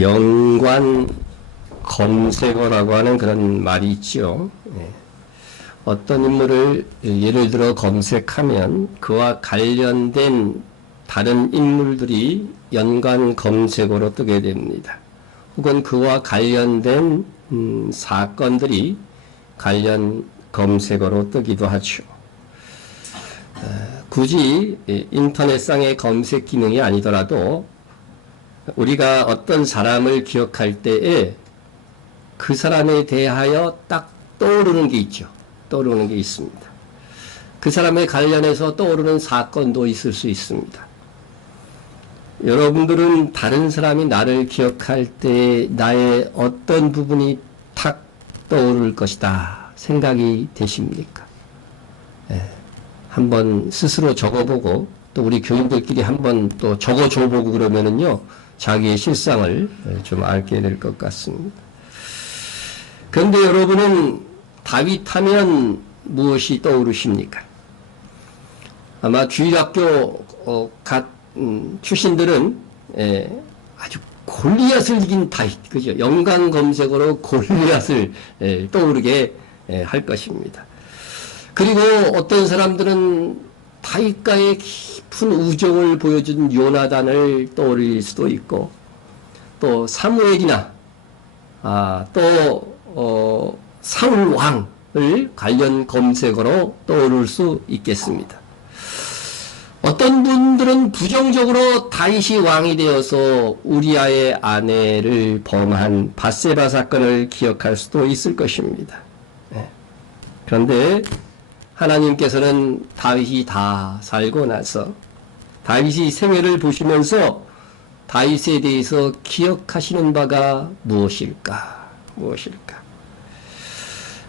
연관 검색어라고 하는 그런 말이 있죠. 어떤 인물을 예를 들어 검색하면 그와 관련된 다른 인물들이 연관 검색어로 뜨게 됩니다. 혹은 그와 관련된 사건들이 관련 검색어로 뜨기도 하죠. 굳이 인터넷상의 검색 기능이 아니더라도 우리가 어떤 사람을 기억할 때에 그 사람에 대하여 딱 떠오르는 게 있죠. 떠오르는 게 있습니다. 그 사람에 관련해서 떠오르는 사건도 있을 수 있습니다. 여러분들은 다른 사람이 나를 기억할 때 나의 어떤 부분이 탁 떠오를 것이다 생각이 되십니까? 한번 스스로 적어보고 또 우리 교인들끼리 한번 또 적어줘보고 그러면은요 자기의 실상을 좀 알게 될 것 같습니다. 그런데 여러분은 다윗 하면 무엇이 떠오르십니까? 아마 주일학교 출신들은 아주 골리앗을 이긴 다윗, 그죠? 연관 검색어로 골리앗을 떠오르게 할 것입니다. 그리고 어떤 사람들은 다윗과의 깊은 우정을 보여준 요나단을 떠올릴 수도 있고, 또 사무엘이나 또 사울 왕을 관련 검색어로 떠오를 수 있겠습니다. 어떤 분들은 부정적으로 다윗이 왕이 되어서 우리아의 아내를 범한 밧세바 사건을 기억할 수도 있을 것입니다. 그런데 하나님께서는 다윗이 다 살고 나서 다윗이 생애를 보시면서 다윗에 대해서 기억하시는 바가 무엇일까?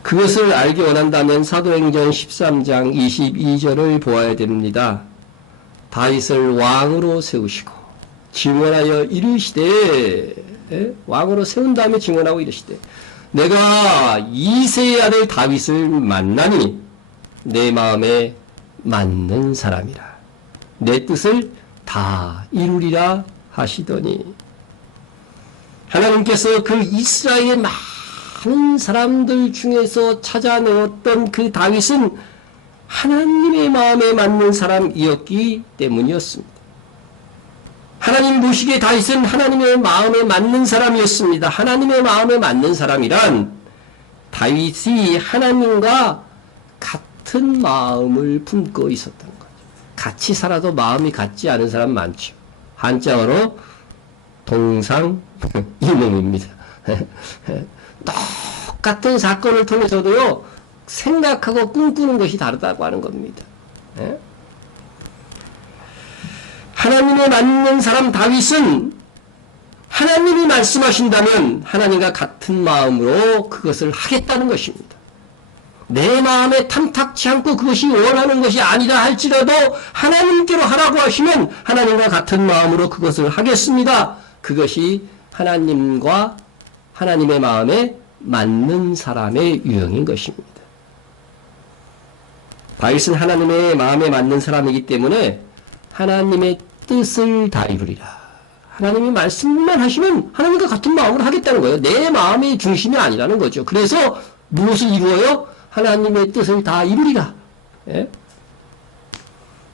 그것을 알기 원한다면 사도행전 13장 22절을 보아야 됩니다. 다윗을 왕으로 세우시고 증언하여 이르시되, 왕으로 세운 다음에 증언하고 이르시되, 내가 이새의 아들 다윗을 만나니 내 마음에 맞는 사람이라, 내 뜻을 다 이루리라 하시더니, 하나님께서 그 이스라엘의 많은 사람들 중에서 찾아내었던 그 다윗은 하나님의 마음에 맞는 사람이었기 때문이었습니다. 하나님 보시기에 다윗은 하나님의 마음에 맞는 사람이었습니다. 하나님의 마음에 맞는 사람이란 다윗이 하나님과 같은 마음을 품고 있었던 거죠. 같이 살아도 마음이 같지 않은 사람 많죠. 한자어로 동상이몽입니다. 똑같은 사건을 통해서도요, 생각하고 꿈꾸는 것이 다르다고 하는 겁니다. 하나님에 맞는 사람 다윗은 하나님이 말씀하신다면 하나님과 같은 마음으로 그것을 하겠다는 것입니다. 내 마음에 탐탁치 않고 그것이 원하는 것이 아니라 할지라도 하나님께로 하라고 하시면 하나님과 같은 마음으로 그것을 하겠습니다. 그것이 하나님과 하나님의 마음에 맞는 사람의 유형인 것입니다. 다윗은 하나님의 마음에 맞는 사람이기 때문에 하나님의 뜻을 다 이루리라. 하나님이 말씀만 하시면 하나님과 같은 마음으로 하겠다는 거예요. 내 마음의 중심이 아니라는 거죠. 그래서 무엇을 이루어요? 하나님의 뜻을 다 이루리라.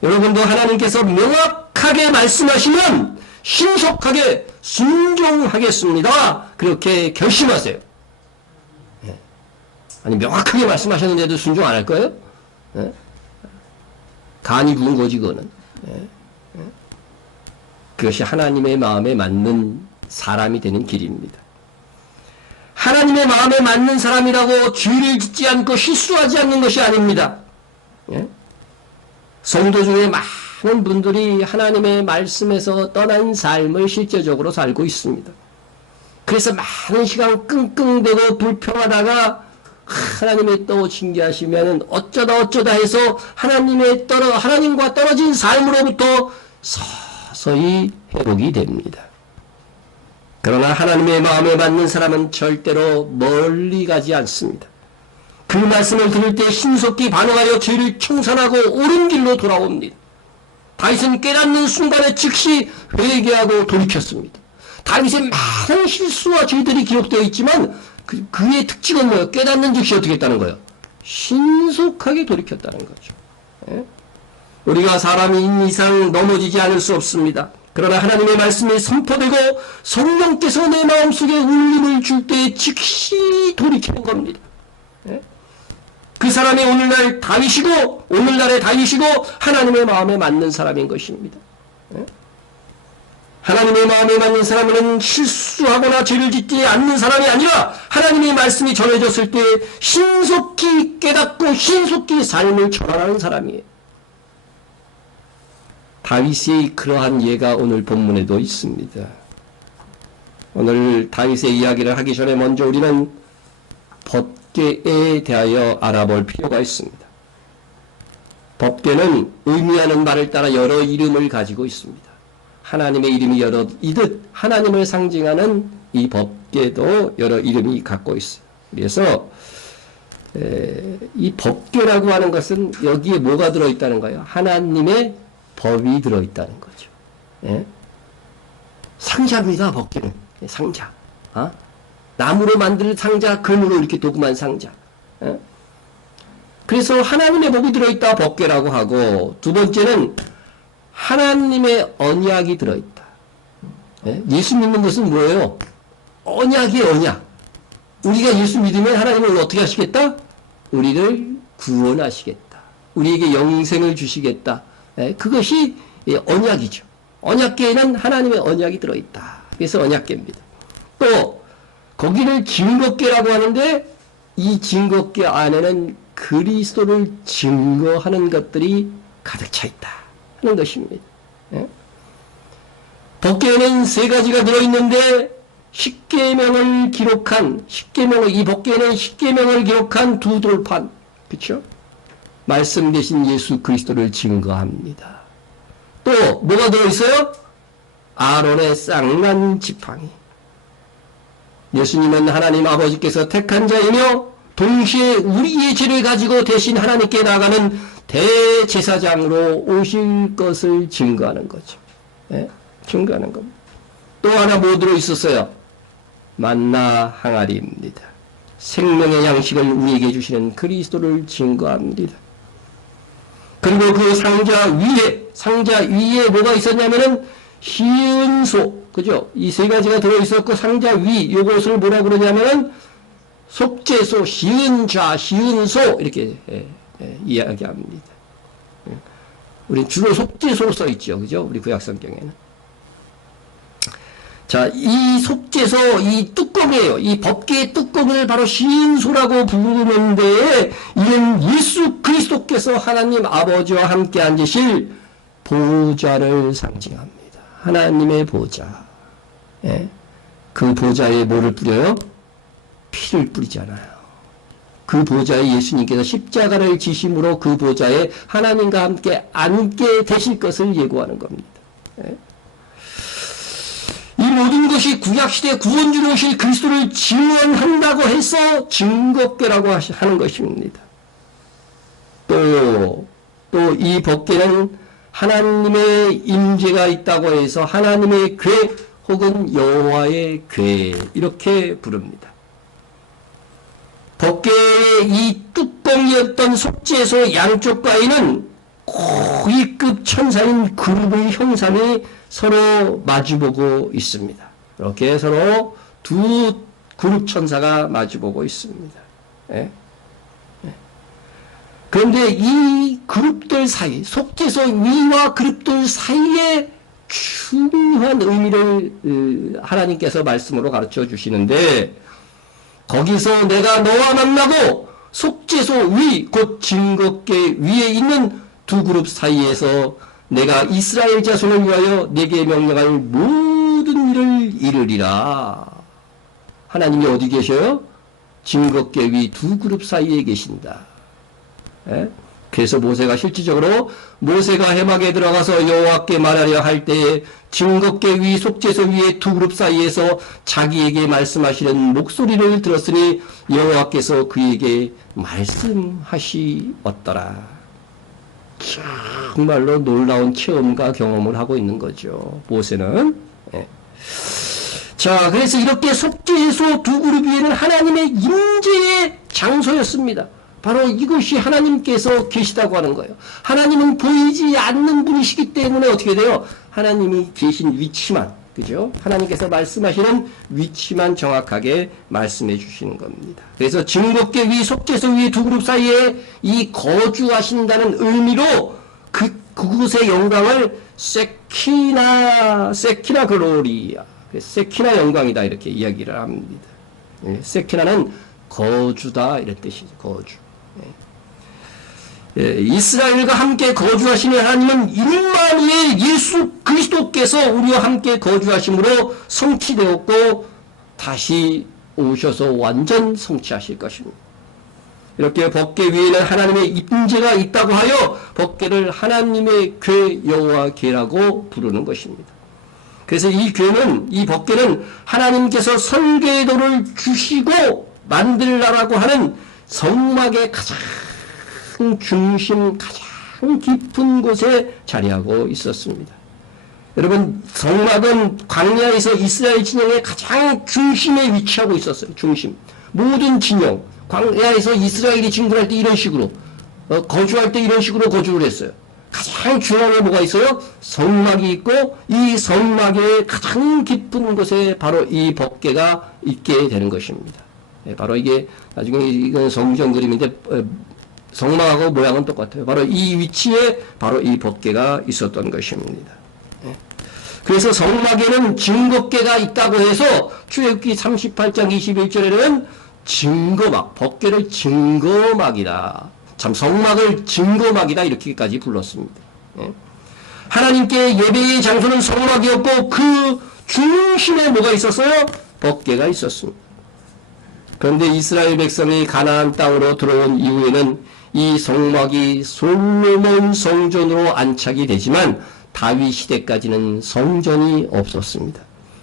여러분도 하나님께서 명확하게 말씀하시면 신속하게 순종하겠습니다. 그렇게 결심하세요. 아니, 명확하게 말씀하셨는데도 순종 안 할 거예요? 간이 부은 거지, 그거는. 그것이 하나님의 마음에 맞는 사람이 되는 길입니다. 하나님의 마음에 맞는 사람이라고 죄를 짓지 않고 실수하지 않는 것이 아닙니다. 성도 중에 많은 분들이 하나님의 말씀에서 떠난 삶을 실제적으로 살고 있습니다. 그래서 많은 시간 끙끙대고 불평하다가 하나님의 또 징계하시면 어쩌다 해서 하나님과 떨어진 삶으로부터 서서히 회복이 됩니다. 그러나 하나님의 마음에 맞는 사람은 절대로 멀리 가지 않습니다. 그 말씀을 들을 때 신속히 반응하여 죄를 청산하고 옳은 길로 돌아옵니다. 다윗은 깨닫는 순간에 즉시 회개하고 돌이켰습니다. 다윗의 많은 실수와 죄들이 기록되어 있지만 그의 특징은 뭐예요? 깨닫는 즉시 어떻게 했다는 거예요? 신속하게 돌이켰다는 거죠. 예? 우리가 사람인 이상 넘어지지 않을 수 없습니다. 그러나 하나님의 말씀이 선포되고 성령께서 내 마음속에 울림을 줄 때 즉시 돌이키는 겁니다. 예? 그 사람이 오늘날의 다윗이고 하나님의 마음에 맞는 사람인 것입니다. 예? 하나님의 마음에 맞는 사람은 실수하거나 죄를 짓지 않는 사람이 아니라 하나님의 말씀이 전해졌을 때 신속히 깨닫고 신속히 삶을 전환하는 사람이에요. 다윗의 그러한 예가 오늘 본문에도 있습니다. 오늘 다윗의 이야기를 하기 전에 먼저 우리는 법궤에 대하여 알아볼 필요가 있습니다. 법궤는 의미하는 말을 따라 여러 이름을 가지고 있습니다. 하나님의 이름이 여러이듯 하나님을 상징하는 이 법궤도 여러 이름이 갖고 있어요. 그래서 이 법궤라고 하는 것은 여기에 뭐가 들어있다는 거예요? 하나님의 법이 들어있다는 거죠. 예? 상자입니다. 법궤는. 상자. 나무로 만든 상자, 금으로 이렇게 도금한 상자. 예? 그래서 하나님의 법이 들어있다 법궤라고 하고, 두 번째는 하나님의 언약이 들어있다. 예? 예수 믿는 것은 뭐예요? 언약이에요. 언약. 우리가 예수 믿으면 하나님은 어떻게 하시겠다? 우리를 구원하시겠다. 우리에게 영생을 주시겠다. 예? 그것이 언약이죠. 언약궤에는 하나님의 언약이 들어있다. 그래서 언약궤입니다. 또 거기를 증거궤라고 하는데 이 증거궤 안에는 그리스도를 증거하는 것들이 가득 차 있다 하는 것입니다. 예? 법궤에는 세 가지가 들어있는데 십계명을 기록한 이 법궤에는 십계명을 기록한 두 돌판, 그렇죠? 말씀 대신 예수 그리스도를 증거합니다. 또 뭐가 들어있어요? 아론의 쌍난 지팡이. 예수님은 하나님 아버지께서 택한 자이며 동시에 우리의 죄를 가지고 대신 하나님께 나가는 대제사장으로 오실 것을 증거하는 거죠. 예? 증거하는 겁니다. 또 하나 뭐 들어있었어요? 만나 항아리입니다. 생명의 양식을 우리에게 주시는 그리스도를 증거합니다. 그리고 그 상자 위에 뭐가 있었냐면은 시은소, 그죠? 이 세 가지가 들어있었고, 상자 위, 요것을 뭐라 그러냐면은 속죄소, 시은좌, 시은소, 이렇게 이야기합니다. 우리 주로 속죄소로 써있죠. 그죠? 우리 구약성경에는. 자, 이 속죄소, 이 뚜껑이에요. 이 법궤의 뚜껑을 바로 시인소라고 부르는데, 이는 예수 그리스도께서 하나님 아버지와 함께 앉으실 보좌를 상징합니다. 하나님의 보좌. 예? 그 보좌에 뭐를 뿌려요? 피를 뿌리잖아요. 그 보좌에 예수님께서 십자가를 지심으로 그 보좌에 하나님과 함께 앉게 되실 것을 예고하는 겁니다. 예? 이 모든 것이 구약시대 구원주로 오실 그리스도를 증언한다고 해서 증거궤라고 하는 것입니다. 또 이 법궤는 하나님의 임재가 있다고 해서 하나님의 궤 혹은 여호와의 궤 이렇게 부릅니다. 법궤의 이 뚜껑이었던 속죄소 양쪽 가에는 고위급 천사인 그룹의 형상이 서로 마주보고 있습니다. 이렇게 서로 두 그룹 천사가 마주보고 있습니다. 예? 예. 그런데 이 그룹들 사이, 속죄소 위와 그룹들 사이에 중요한 의미를 하나님께서 말씀으로 가르쳐 주시는데, 거기서 내가 너와 만나고 속죄소 위, 곧 증거궤 위에 있는 두 그룹 사이에서 내가 이스라엘 자손을 위하여 내게 명령할 모든 일을 이루리라. 하나님이 어디 계셔요? 증거궤 위 두 그룹 사이에 계신다. 예? 그래서 모세가 실질적으로 모세가 회막에 들어가서 여호와께 말하려 할 때에 증거궤 위 속죄소 위의 두 그룹 사이에서 자기에게 말씀하시는 목소리를 들었으니 여호와께서 그에게 말씀하시었더라. 정말로 놀라운 체험과 경험을 하고 있는 거죠. 모세는. 예. 자, 그래서 이렇게 속죄소 두 그룹 위에는 하나님의 임재의 장소였습니다. 바로 이것이 하나님께서 계시다고 하는 거예요. 하나님은 보이지 않는 분이시기 때문에 어떻게 돼요? 하나님이 계신 위치만, 그죠? 하나님께서 말씀하시는 위치만 정확하게 말씀해 주시는 겁니다. 그래서 증거계 위, 속죄소 위 두 그룹 사이에 이 거주하신다는 의미로 그곳의 영광을 세키나 글로리아, 세키나 영광이다 이렇게 이야기를 합니다. 세키나는 거주다 이런 뜻이죠. 거주. 이스라엘과 함께 거주하시는 하나님은 임마누엘 예수 그리스도께서 우리와 함께 거주하심으로 성취되었고 다시 오셔서 완전 성취하실 것입니다. 이렇게 법궤 위에는 하나님의 임재가 있다고 하여 법궤를 하나님의 궤 여호와 궤라고 부르는 것입니다. 그래서 이 궤는, 이 법궤는 하나님께서 설계도를 주시고 만들라라고 하는 성막의 가장 중심, 가장 깊은 곳에 자리하고 있었습니다. 여러분, 성막은 광야에서 이스라엘 진영의 가장 중심에 위치하고 있었어요. 중심. 모든 진영. 광야에서 이스라엘이 진군할 때 이런 식으로, 거주할 때 이런 식으로 거주를 했어요. 가장 중앙에 뭐가 있어요? 성막이 있고, 이 성막의 가장 깊은 곳에 바로 이 법궤가 있게 되는 것입니다. 바로 이게, 나중에 이건 성전 그림인데, 성막하고 모양은 똑같아요. 바로 이 위치에 바로 이 법궤가 있었던 것입니다. 그래서 성막에는 증거궤가 있다고 해서 출애굽기 38장 21절에는 증거막, 법궤를 증거막이다. 참 성막을 증거막이다 이렇게까지 불렀습니다. 하나님께 예배의 장소는 성막이었고 그 중심에 뭐가 있었어요? 법궤가 있었습니다. 그런데 이스라엘 백성이 가나안 땅으로 들어온 이후에는 이 성막이 솔로몬 성전으로 안착이 되지만 다윗 시대까지는 성전이 없었습니다.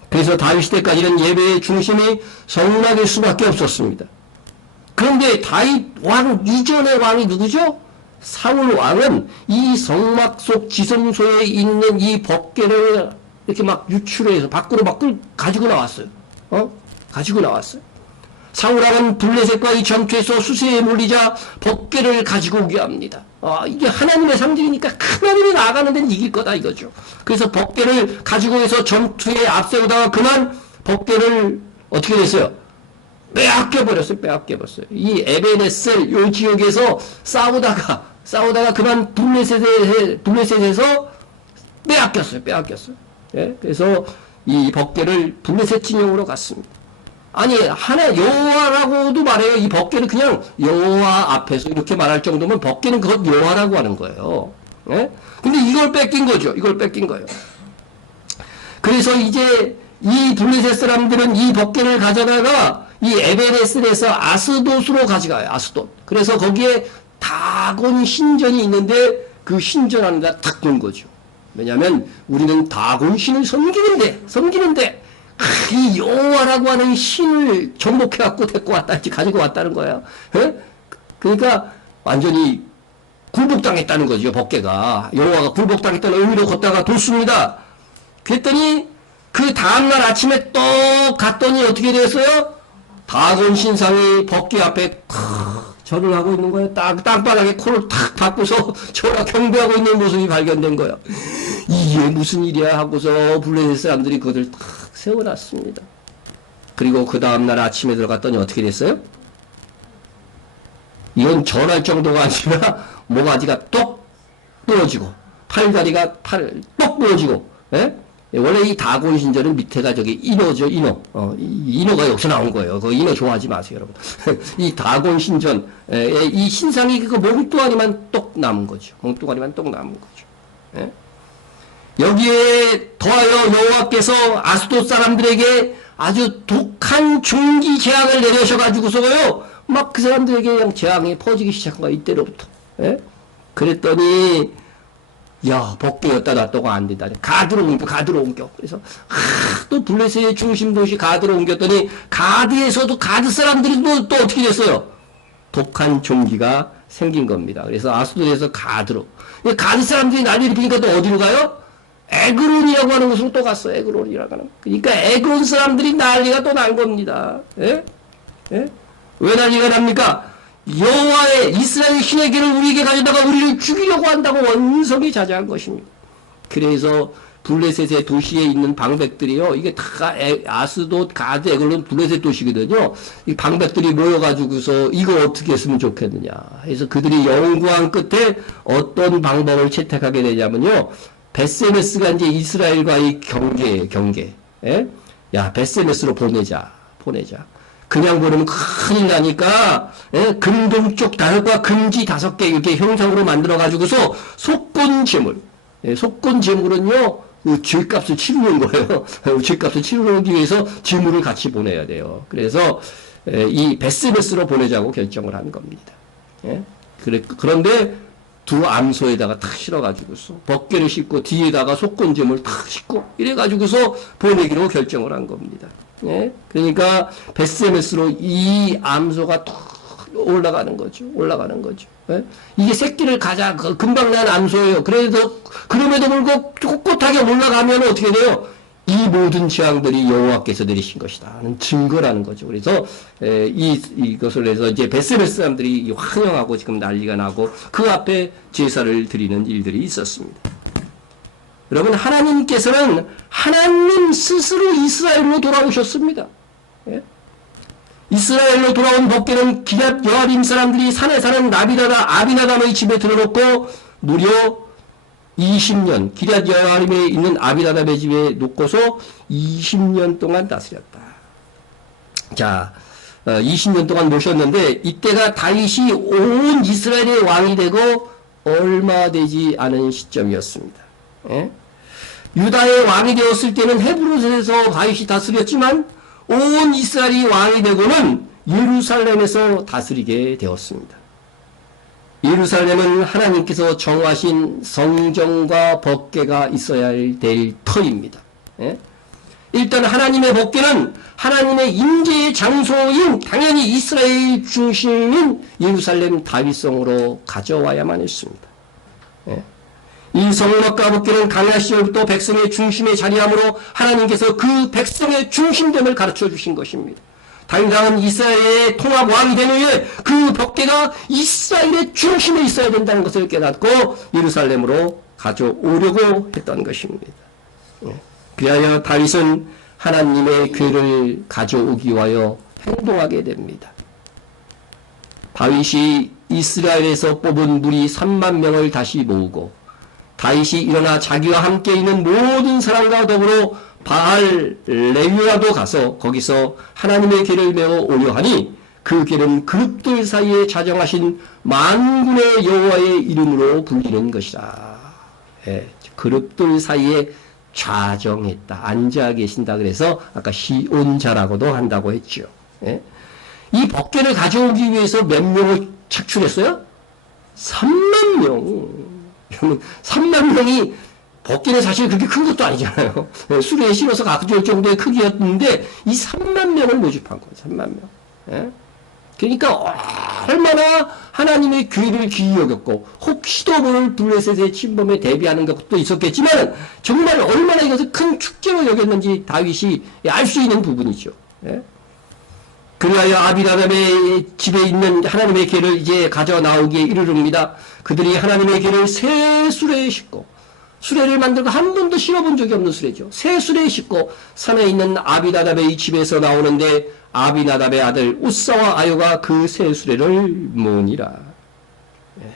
그래서 다윗 시대까지는 예배의 중심이 성막일 수밖에 없었습니다. 그런데 다윗 왕 이전의 왕이 누구죠? 사울 왕은 이 성막 속 지성소에 있는 이 법궤를 이렇게 막 유출해서 밖으로 가지고 나왔어요. 가지고 나왔어요. 사울왕은 블레셋과 이 전투에서 수세에 몰리자 법궤를 가지고 오게 합니다. 이게 하나님의 상징이니까 하나님이 나아가는 데는 이길 거다 이거죠. 그래서 법궤를 가지고 해서 전투에 앞세우다가 그만 법궤를 어떻게 됐어요? 빼앗겨버렸어요. 이 에베네셀 요 지역에서 싸우다가 그만 블레셋에서 빼앗겼어요. 예? 그래서 이 법궤를 블레셋 진영으로 갔습니다. 아니 여호와라고도 말해요. 이 법궤는 그냥 여호와 앞에서 이렇게 말할 정도면 법궤는 그것 여호와라고 하는 거예요. 예? 근데 이걸 뺏긴 거죠. 이걸 뺏긴 거예요. 그래서 이제 이 블레셋 사람들은 이 법궤를 가져다가 이 에베레스에서 아스돗으로 가져가요. 아스돗. 그래서 거기에 다곤 신전이 있는데 그 신전 안에다 탁 놓은 거죠. 왜냐하면 우리는 다곤 신을 섬기는데 이 여호와라고 하는 신을 접목해갖고 데리고 왔다, 가지고 왔다는 거야. 예? 그러니까 완전히 굴복당했다는 거죠, 법궤가. 여호와가 굴복당했다는 의미로 걷다가 뒀습니다. 그랬더니 그 다음날 아침에 또 갔더니 어떻게 됐어요? 다곤 신상이 법궤 앞에 절을 하고 있는 거예요. 땅바닥에 코를 탁 박고서 저라 경배하고 있는 모습이 발견된 거예요. 이게 무슨 일이야 하고서 블레셋 사람들이 그것을 탁 세워놨습니다. 그리고 그 다음날 아침에 들어갔더니 어떻게 됐어요? 이건 절할 정도가 아니라 모가지가 똑 부러지고 팔다리가 똑 부러지고. 예? 원래 이 다곤 신전은 밑에가 저기 인어죠, 인어. 인어가 여기서 나온 거예요. 그 인어 좋아하지 마세요, 여러분. 이 다곤 신전, 이 신상이 그 몽뚱아리만 똑 남은 거죠. 몽뚱아리만 똑 남은 거죠. 예? 여기에 더하여 여호와께서 아스돗 사람들에게 아주 독한 중기 재앙을 내려셔가지고서요, 막 그 사람들에게 그냥 재앙이 퍼지기 시작한 거야, 이때로부터. 예? 그랬더니, 야, 법궤였다 놨다가 안 된다. 가드로 옮겨. 그래서, 또 블레셋의 중심 도시 가드로 옮겼더니, 가드에서도 가드 사람들이 또 어떻게 됐어요? 독한 종기가 생긴 겁니다. 그래서 아스돗에서 가드로. 가드 사람들이 난리를 피니까 또 어디로 가요? 에그론이라고 하는 곳으로 또 갔어. 에그론이라고 하는. 그러니까 에그론 사람들이 난리가 또 난 겁니다. 예? 예? 왜 난리가 납니까? 여호와의 이스라엘 신의 길을 우리에게 가져다가 우리를 죽이려고 한다고 원성이 자자한 것입니다. 그래서 블레셋의 도시에 있는 방백들이요, 이게 다 아스돗, 가드, 에글론, 블레셋 도시거든요. 이 방백들이 모여가지고서 이거 어떻게 했으면 좋겠느냐. 그래서 그들이 연구한 끝에 어떤 방법을 채택하게 되냐면요, 베세메스가 이제 이스라엘과의 경계. 예? 야, 베세메스로 보내자. 그냥 보내면 큰일 나니까, 예? 금동쪽 다섯과 금지 5개 이렇게 형상으로 만들어가지고서 속건제물. 예, 속건제물은요, 그 죄값을 치르는 거예요. 죄값을 치르기 위해서 제물을 같이 보내야 돼요. 그래서, 이 베세메스로 보내자고 결정을 한 겁니다. 예? 그런데 두 암소에다가 탁 실어가지고서 벗개를 싣고 뒤에다가 속건제물 탁 싣고 이래가지고서 보내기로 결정을 한 겁니다. 예? 그러니까 베세메스로 이 암소가 탁 올라가는 거죠. 예? 이게 새끼를 가자 금방 난 암소예요. 그럼에도 불구하고 꼿꼿하게 올라가면 어떻게 돼요? 이 모든 재앙들이 여호와께서 내리신 것이다 하는 증거라는 거죠. 그래서 이것을 해서 이제 베세메스 사람들이 환영하고 지금 난리가 나고 그 앞에 제사를 드리는 일들이 있었습니다. 여러분, 하나님께서는 하나님 스스로 이스라엘로 돌아오셨습니다. 예? 이스라엘로 돌아온 벗개는 기럇 여아림 사람들이 산에 사는 아비나답의 집에 들어놓고 무려 20년, 기럇 여아림에 있는 아비나답의 집에 놓고서 20년 동안 다스렸다. 자, 20년 동안 모셨는데 이때가 다윗이 온 이스라엘의 왕이 되고 얼마 되지 않은 시점이었습니다. 예? 유다의 왕이 되었을 때는 헤브론에서 다윗이 다스렸지만 온 이스라엘이 왕이 되고는 예루살렘에서 다스리게 되었습니다. 예루살렘은 하나님께서 정하신 성전과 법궤가 있어야 될 터입니다. 예? 일단 하나님의 법궤는 하나님의 임재의 장소인 당연히 이스라엘 중심인 예루살렘 다윗성으로 가져와야만 했습니다. 예? 이 성막과 법궤는 강야 시절부터 백성의 중심에 자리하므로 하나님께서 그 백성의 중심됨을 가르쳐 주신 것입니다. 다윗왕은 이스라엘의 통합 왕이 된 후에 그 법궤가 이스라엘의 중심에 있어야 된다는 것을 깨닫고 예루살렘으로 가져오려고 했던 것입니다. 그리하여 다윗은 하나님의 궤를 가져오기 위하여 행동하게 됩니다. 다윗이 이스라엘에서 뽑은 무리 3만 명을 다시 모으고 다윗이 일어나 자기와 함께 있는 모든 사람과 더불어 바알 레위라도 가서 거기서 하나님의 궤를 메어 오려 하니 그 궤는 그룹들 사이에 자정하신 만군의 여호와의 이름으로 불리는 것이라. 예, 그룹들 사이에 좌정했다. 앉아 계신다. 그래서 아까 시온자라고도 한다고 했죠. 예? 이 법궤를 가져오기 위해서 몇 명을 착출했어요? 3만 명. 3만 명이 법궤는 사실 그렇게 큰 것도 아니잖아요. 수레에 실어서 가져올 정도의 크기였는데 이 3만 명을 모집한 거예요. 3만 명. 예? 그러니까 얼마나 하나님의 궤를 귀히 여겼고 혹시도 모를 블레셋의 침범에 대비하는 것도 있었겠지만 정말 얼마나 이것을 큰 축제로 여겼는지 다윗이 알 수 있는 부분이죠. 예? 그리하여 아비나답의 집에 있는 하나님의 궤를 이제 가져 나오기에 이르릅니다. 그들이 하나님의 궤를 새 수레에 싣고 수레를 만들고 한 번도 실어본 적이 없는 수레죠. 새 수레에 싣고 산에 있는 아비나답의 집에서 나오는데 아비나답의 아들 우사와 아요가 그 새 수레를 모으니라. 예.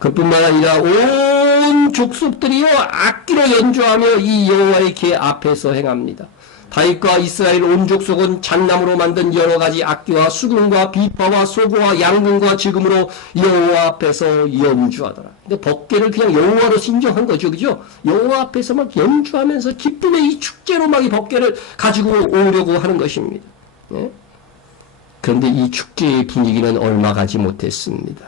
그뿐만 아니라 온 족속들이요 악기로 연주하며 이 여호와의 궤 앞에서 행합니다. 다윗과 이스라엘 온 족속은 잣나무로 만든 여러 가지 악기와 수금과 비파와 소고와 양금과 지금으로 여호와 앞에서 연주하더라. 근데 법궤를 그냥 여호와로 신정한 거죠, 그죠? 여호와 앞에서 막 연주하면서 기쁨의 이 축제로 막 이 법궤를 가지고 오려고 하는 것입니다. 예? 그런데 이 축제의 분위기는 얼마 가지 못했습니다.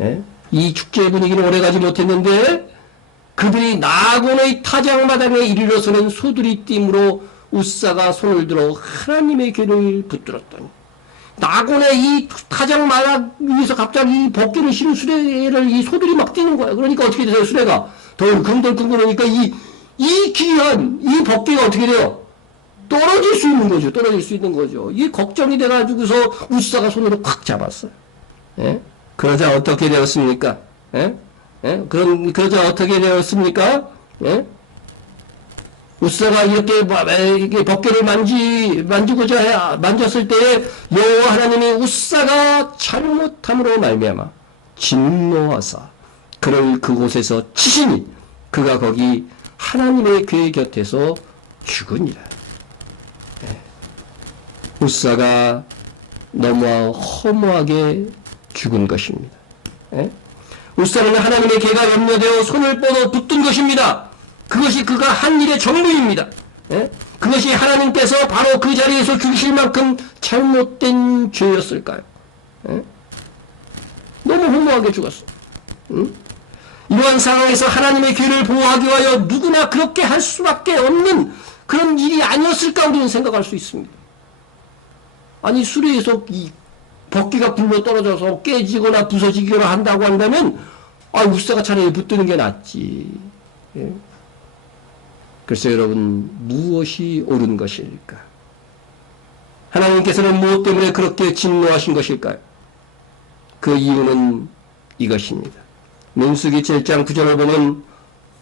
예? 이 축제의 분위기는 오래 가지 못했는데 그들이 나곤의 타작마당에 이르러서는 소들이 띠므로 우사가 손을 들어 하나님의 궤를 붙들었더니 나곤의 이 타작마당 위에서 갑자기 이 법궤를 실은 수레를 이 소들이 막 뛰는 거예요. 그러니까 어떻게 되세요? 수레가 덜컹덜컹 거리니까 이 귀한 이 법궤가 어떻게 돼요? 떨어질 수 있는 거죠. 떨어질 수 있는 거죠. 이 걱정이 돼가지고서 우사가 손으로 콱 잡았어요. 예? 그러자 어떻게 되었습니까? 예? 예? 그러자 어떻게 되었습니까? 예? 우사가 이렇게 법궤를 만지고자 만졌을 때에 여호와 하나님이 우사가 잘못함으로 말미암아 진노하사 그를 그곳에서 치시니 그가 거기 하나님의 궤 곁에서 죽으니라. 예. 우사가 너무 허무하게 죽은 것입니다. 예? 우사는 하나님의 궤가 염려되어 손을 뻗어 붙든 것입니다. 그것이 그가 한 일의 전부입니다. 예? 그것이 하나님께서 바로 그 자리에서 죽이실 만큼 잘못된 죄였을까요? 예? 너무 허무하게 죽었어. 응? 이러한 상황에서 하나님의 궤를 보호하기 위하여 누구나 그렇게 할 수밖에 없는 그런 일이 아니었을까 우리는 생각할 수 있습니다. 아니 수레에서 이 법궤가 굴러 떨어져서 깨지거나 부서지거나 한다고 한다면 우사가 차라리 붙드는 게 낫지. 예? 글쎄 여러분 무엇이 옳은 것일까? 하나님께서는 무엇 때문에 그렇게 진노하신 것일까요? 그 이유는 이것입니다. 민수기 7장 9절을 보면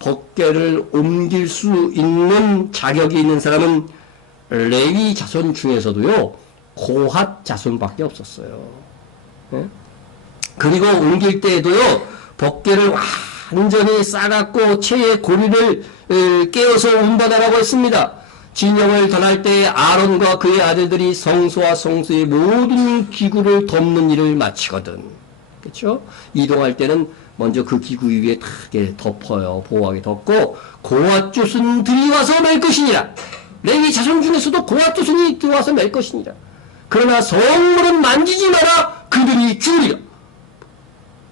법궤를 옮길 수 있는 자격이 있는 사람은 레위 자손 중에서도요 고핫 자손밖에 없었어요. 예? 그리고 옮길 때에도요 법궤를 완전히 싸갖고 채의 고리를 깨어서 운반하라고 했습니다. 진영을 떠날 때 아론과 그의 아들들이 성소와 성소의 모든 기구를 덮는 일을 마치거든. 그렇죠? 이동할 때는 먼저 그 기구 위에 크게 덮어요. 보호하게 덮고 고핫 조손들이 와서 맬 것이니라. 레위 자손 중에서도 고핫 조손이 들어와서 맬 것이니라. 그러나 성물은 만지지 마라. 그들이 죽으리라.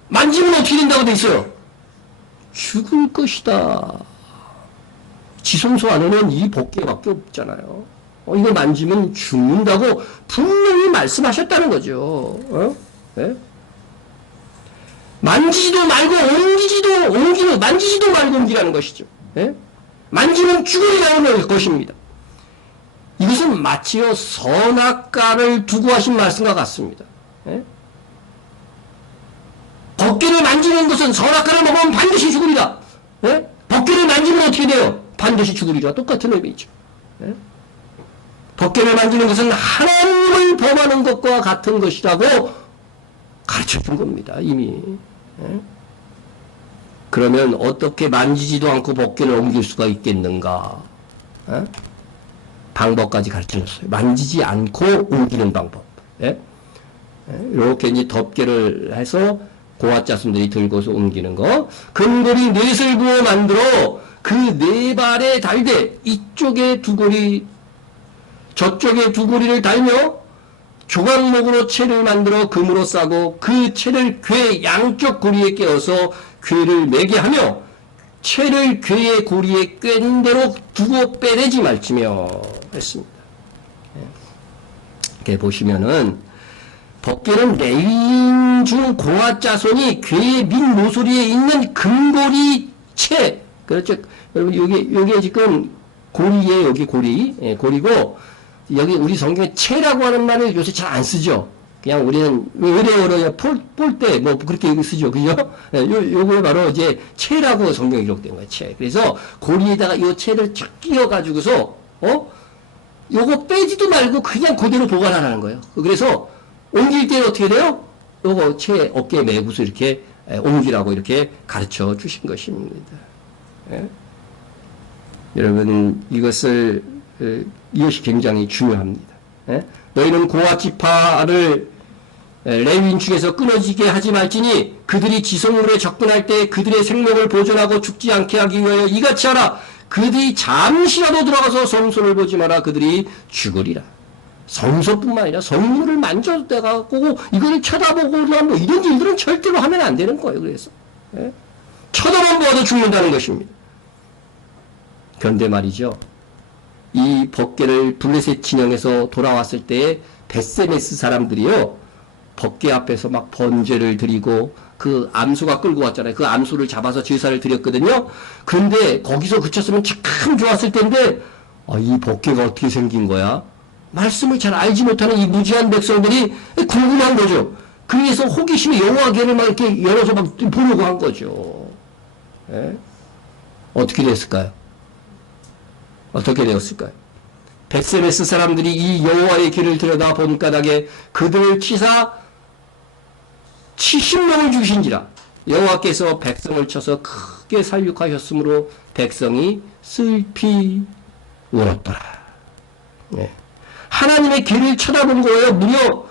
만지면 어떻게 된다고 돼 있어요? 죽을 것이다. 지성소 안에는 이 법궤밖에 없잖아요. 이거 만지면 죽는다고 분명히 말씀하셨다는 거죠. 네? 만지지도 말고 만지지도 말고 옮기라는 것이죠. 네? 만지면 죽으리라는 것입니다. 이것은 마치요 선악과를 두고 하신 말씀과 같습니다. 네? 법궤를 만지는 것은 선악과를 먹으면 반드시 죽으리라. 네? 법궤를 만지면 어떻게 돼요? 반드시 죽으리라. 똑같은 의미죠. 네? 법궤를 만지는 것은 하나님을 범하는 것과 같은 것이라고 가르쳐준 겁니다. 이미. 네? 그러면 어떻게 만지지도 않고 법궤를 옮길 수가 있겠는가? 네? 방법까지 가르쳐줬어요. 만지지 않고 옮기는 방법. 네? 이렇게 이제 덮개를 해서 고핫 자손들이 들고서 옮기는 거. 금고리 넷을 부어 만들어 그 네 발에 달되 이쪽에 두 고리 저쪽에 두 고리를 달며 조각목으로 채를 만들어 금으로 싸고 그 채를 궤 양쪽 고리에 깨어서 궤를 매게 하며 채를 궤의 고리에 꿰는 대로 두고 빼내지 말지며 했습니다. 이렇게 보시면은 법궤는 레위인 중 고핫 자손이 궤의 밑 모서리에 있는 금고리 채, 그렇죠. 여러분 요게 지금 고리에 여기 고리, 예, 고리고 여기 우리 성경에 채라고 하는 말을 요새 잘 안 쓰죠. 그냥 우리는 외래어로 폴대 뭐 그렇게 쓰죠, 그죠? 예, 요거 바로 이제 채라고 성경에 기록된 거예요. 채. 그래서 고리에다가 요 채를 쫙 끼워 가지고서 요거 빼지도 말고 그냥 그대로 보관하라는 거예요. 그래서 옮길 때는 어떻게 돼요? 요거 채 어깨에 메고서 이렇게 옮기라고 이렇게 가르쳐 주신 것입니다. 예? 여러분 이것이 굉장히 중요합니다. 예? 너희는 고핫 지파를 레위인 중에서 끊어지게 하지 말지니 그들이 지성물에 접근할 때 그들의 생명을 보존하고 죽지 않게 하기 위하여 이같이 하라. 그들이 잠시라도 들어가서 성소를 보지 마라. 그들이 죽으리라. 성소뿐만 아니라 성물을 만져대가고 이걸 쳐다보거나 뭐 이런 일들은 절대로 하면 안 되는 거예요. 그래서 예? 쳐다만 보아도 죽는다는 것입니다. 그런데 말이죠. 이 법궤를 블레셋 진영에서 돌아왔을 때에 베세메스 사람들이요 법궤 앞에서 막 번제를 드리고 그 암소가 끌고 왔잖아요. 그 암소를 잡아서 제사를 드렸거든요. 그런데 거기서 그쳤으면 참 좋았을 텐데 이 법궤가 어떻게 생긴 거야? 말씀을 잘 알지 못하는 이 무지한 백성들이 궁금한 거죠. 그래서 호기심에 여호와궤를 막 이렇게 열어서 막 보려고 한 거죠. 예? 어떻게 됐을까요? 어떻게 되었을까요? 벳세메스 사람들이 이 여호와의 길을 들여다 본 까닭에 그들을 치사 70명을 죽이신지라 여호와께서 백성을 쳐서 크게 살육하셨으므로 백성이 슬피 울었더라. 네. 하나님의 길을 쳐다본 거예요. 무려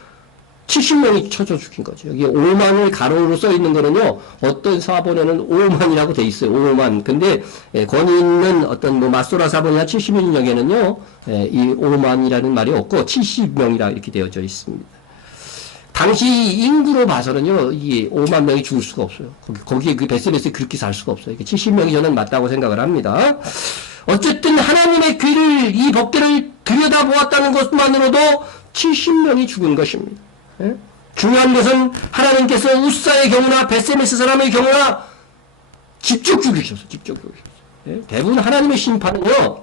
70명이 쳐져 죽인 거죠. 여기 5만을 가로로 써 있는 거는요, 어떤 사본에는 5만이라고 돼 있어요. 5만. 근데, 권위 있는 어떤 마소라 사본이나 70인역에는요, 이 5만이라는 말이 없고, 70명이라 이렇게 되어져 있습니다. 당시 인구로 봐서는요, 이 5만 명이 죽을 수가 없어요. 거기에 그 벳세메스에 그렇게 살 수가 없어요. 70명이 저는 맞다고 생각을 합니다. 어쨌든 하나님의 귀를, 이 법궤를 들여다보았다는 것만으로도 70명이 죽은 것입니다. 예? 중요한 것은 하나님께서 우사의 경우나 벳세메스 사람의 경우나 직접 죽이셨어요. 직접 죽이셨어요. 예? 대부분 하나님의 심판은요,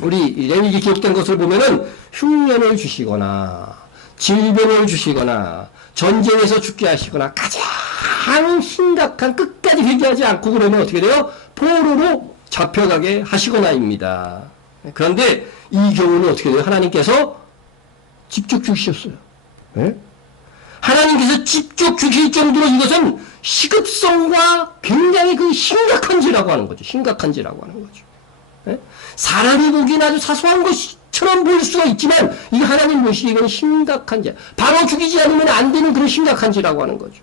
우리 레위기 기록된 것을 보면은 흉년을 주시거나 질병을 주시거나 전쟁에서 죽게 하시거나 가장 심각한 끝까지 회개하지 않고 그러면 어떻게 돼요? 포로로 잡혀가게 하시거나입니다. 그런데 이 경우는 어떻게 돼요? 하나님께서 직접 죽이셨어요. 예? 하나님께서 직접 죽일 정도로 이것은 시급성과 굉장히 그 심각한 죄라고 하는 거죠. 심각한 죄라고 하는 거죠. 예? 사람이 보기엔 아주 사소한 것처럼 보일 수가 있지만 이 하나님 보시기에는 심각한 죄. 바로 죽이지 않으면 안 되는 그런 심각한 죄라고 하는 거죠.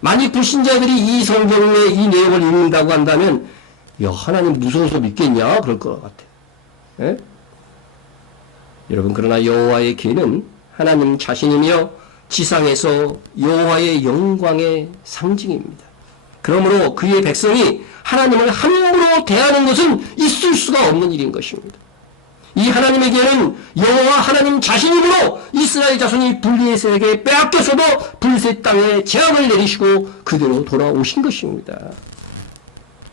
만약 불신자들이 이 성경의 이 내용을 읽는다고 한다면 야, 하나님 무서워서 믿겠냐? 그럴 것 같아. 예? 여러분, 그러나 여호와의 길은 하나님 자신이며 지상에서 여호와의 영광의 상징입니다. 그러므로 그의 백성이 하나님을 함부로 대하는 것은 있을 수가 없는 일인 것입니다. 이 하나님에게는 여호와 하나님 자신이므로 이스라엘 자손이 블레셋에게 빼앗겨서도 블레셋 땅에 재앙을 내리시고 그대로 돌아오신 것입니다.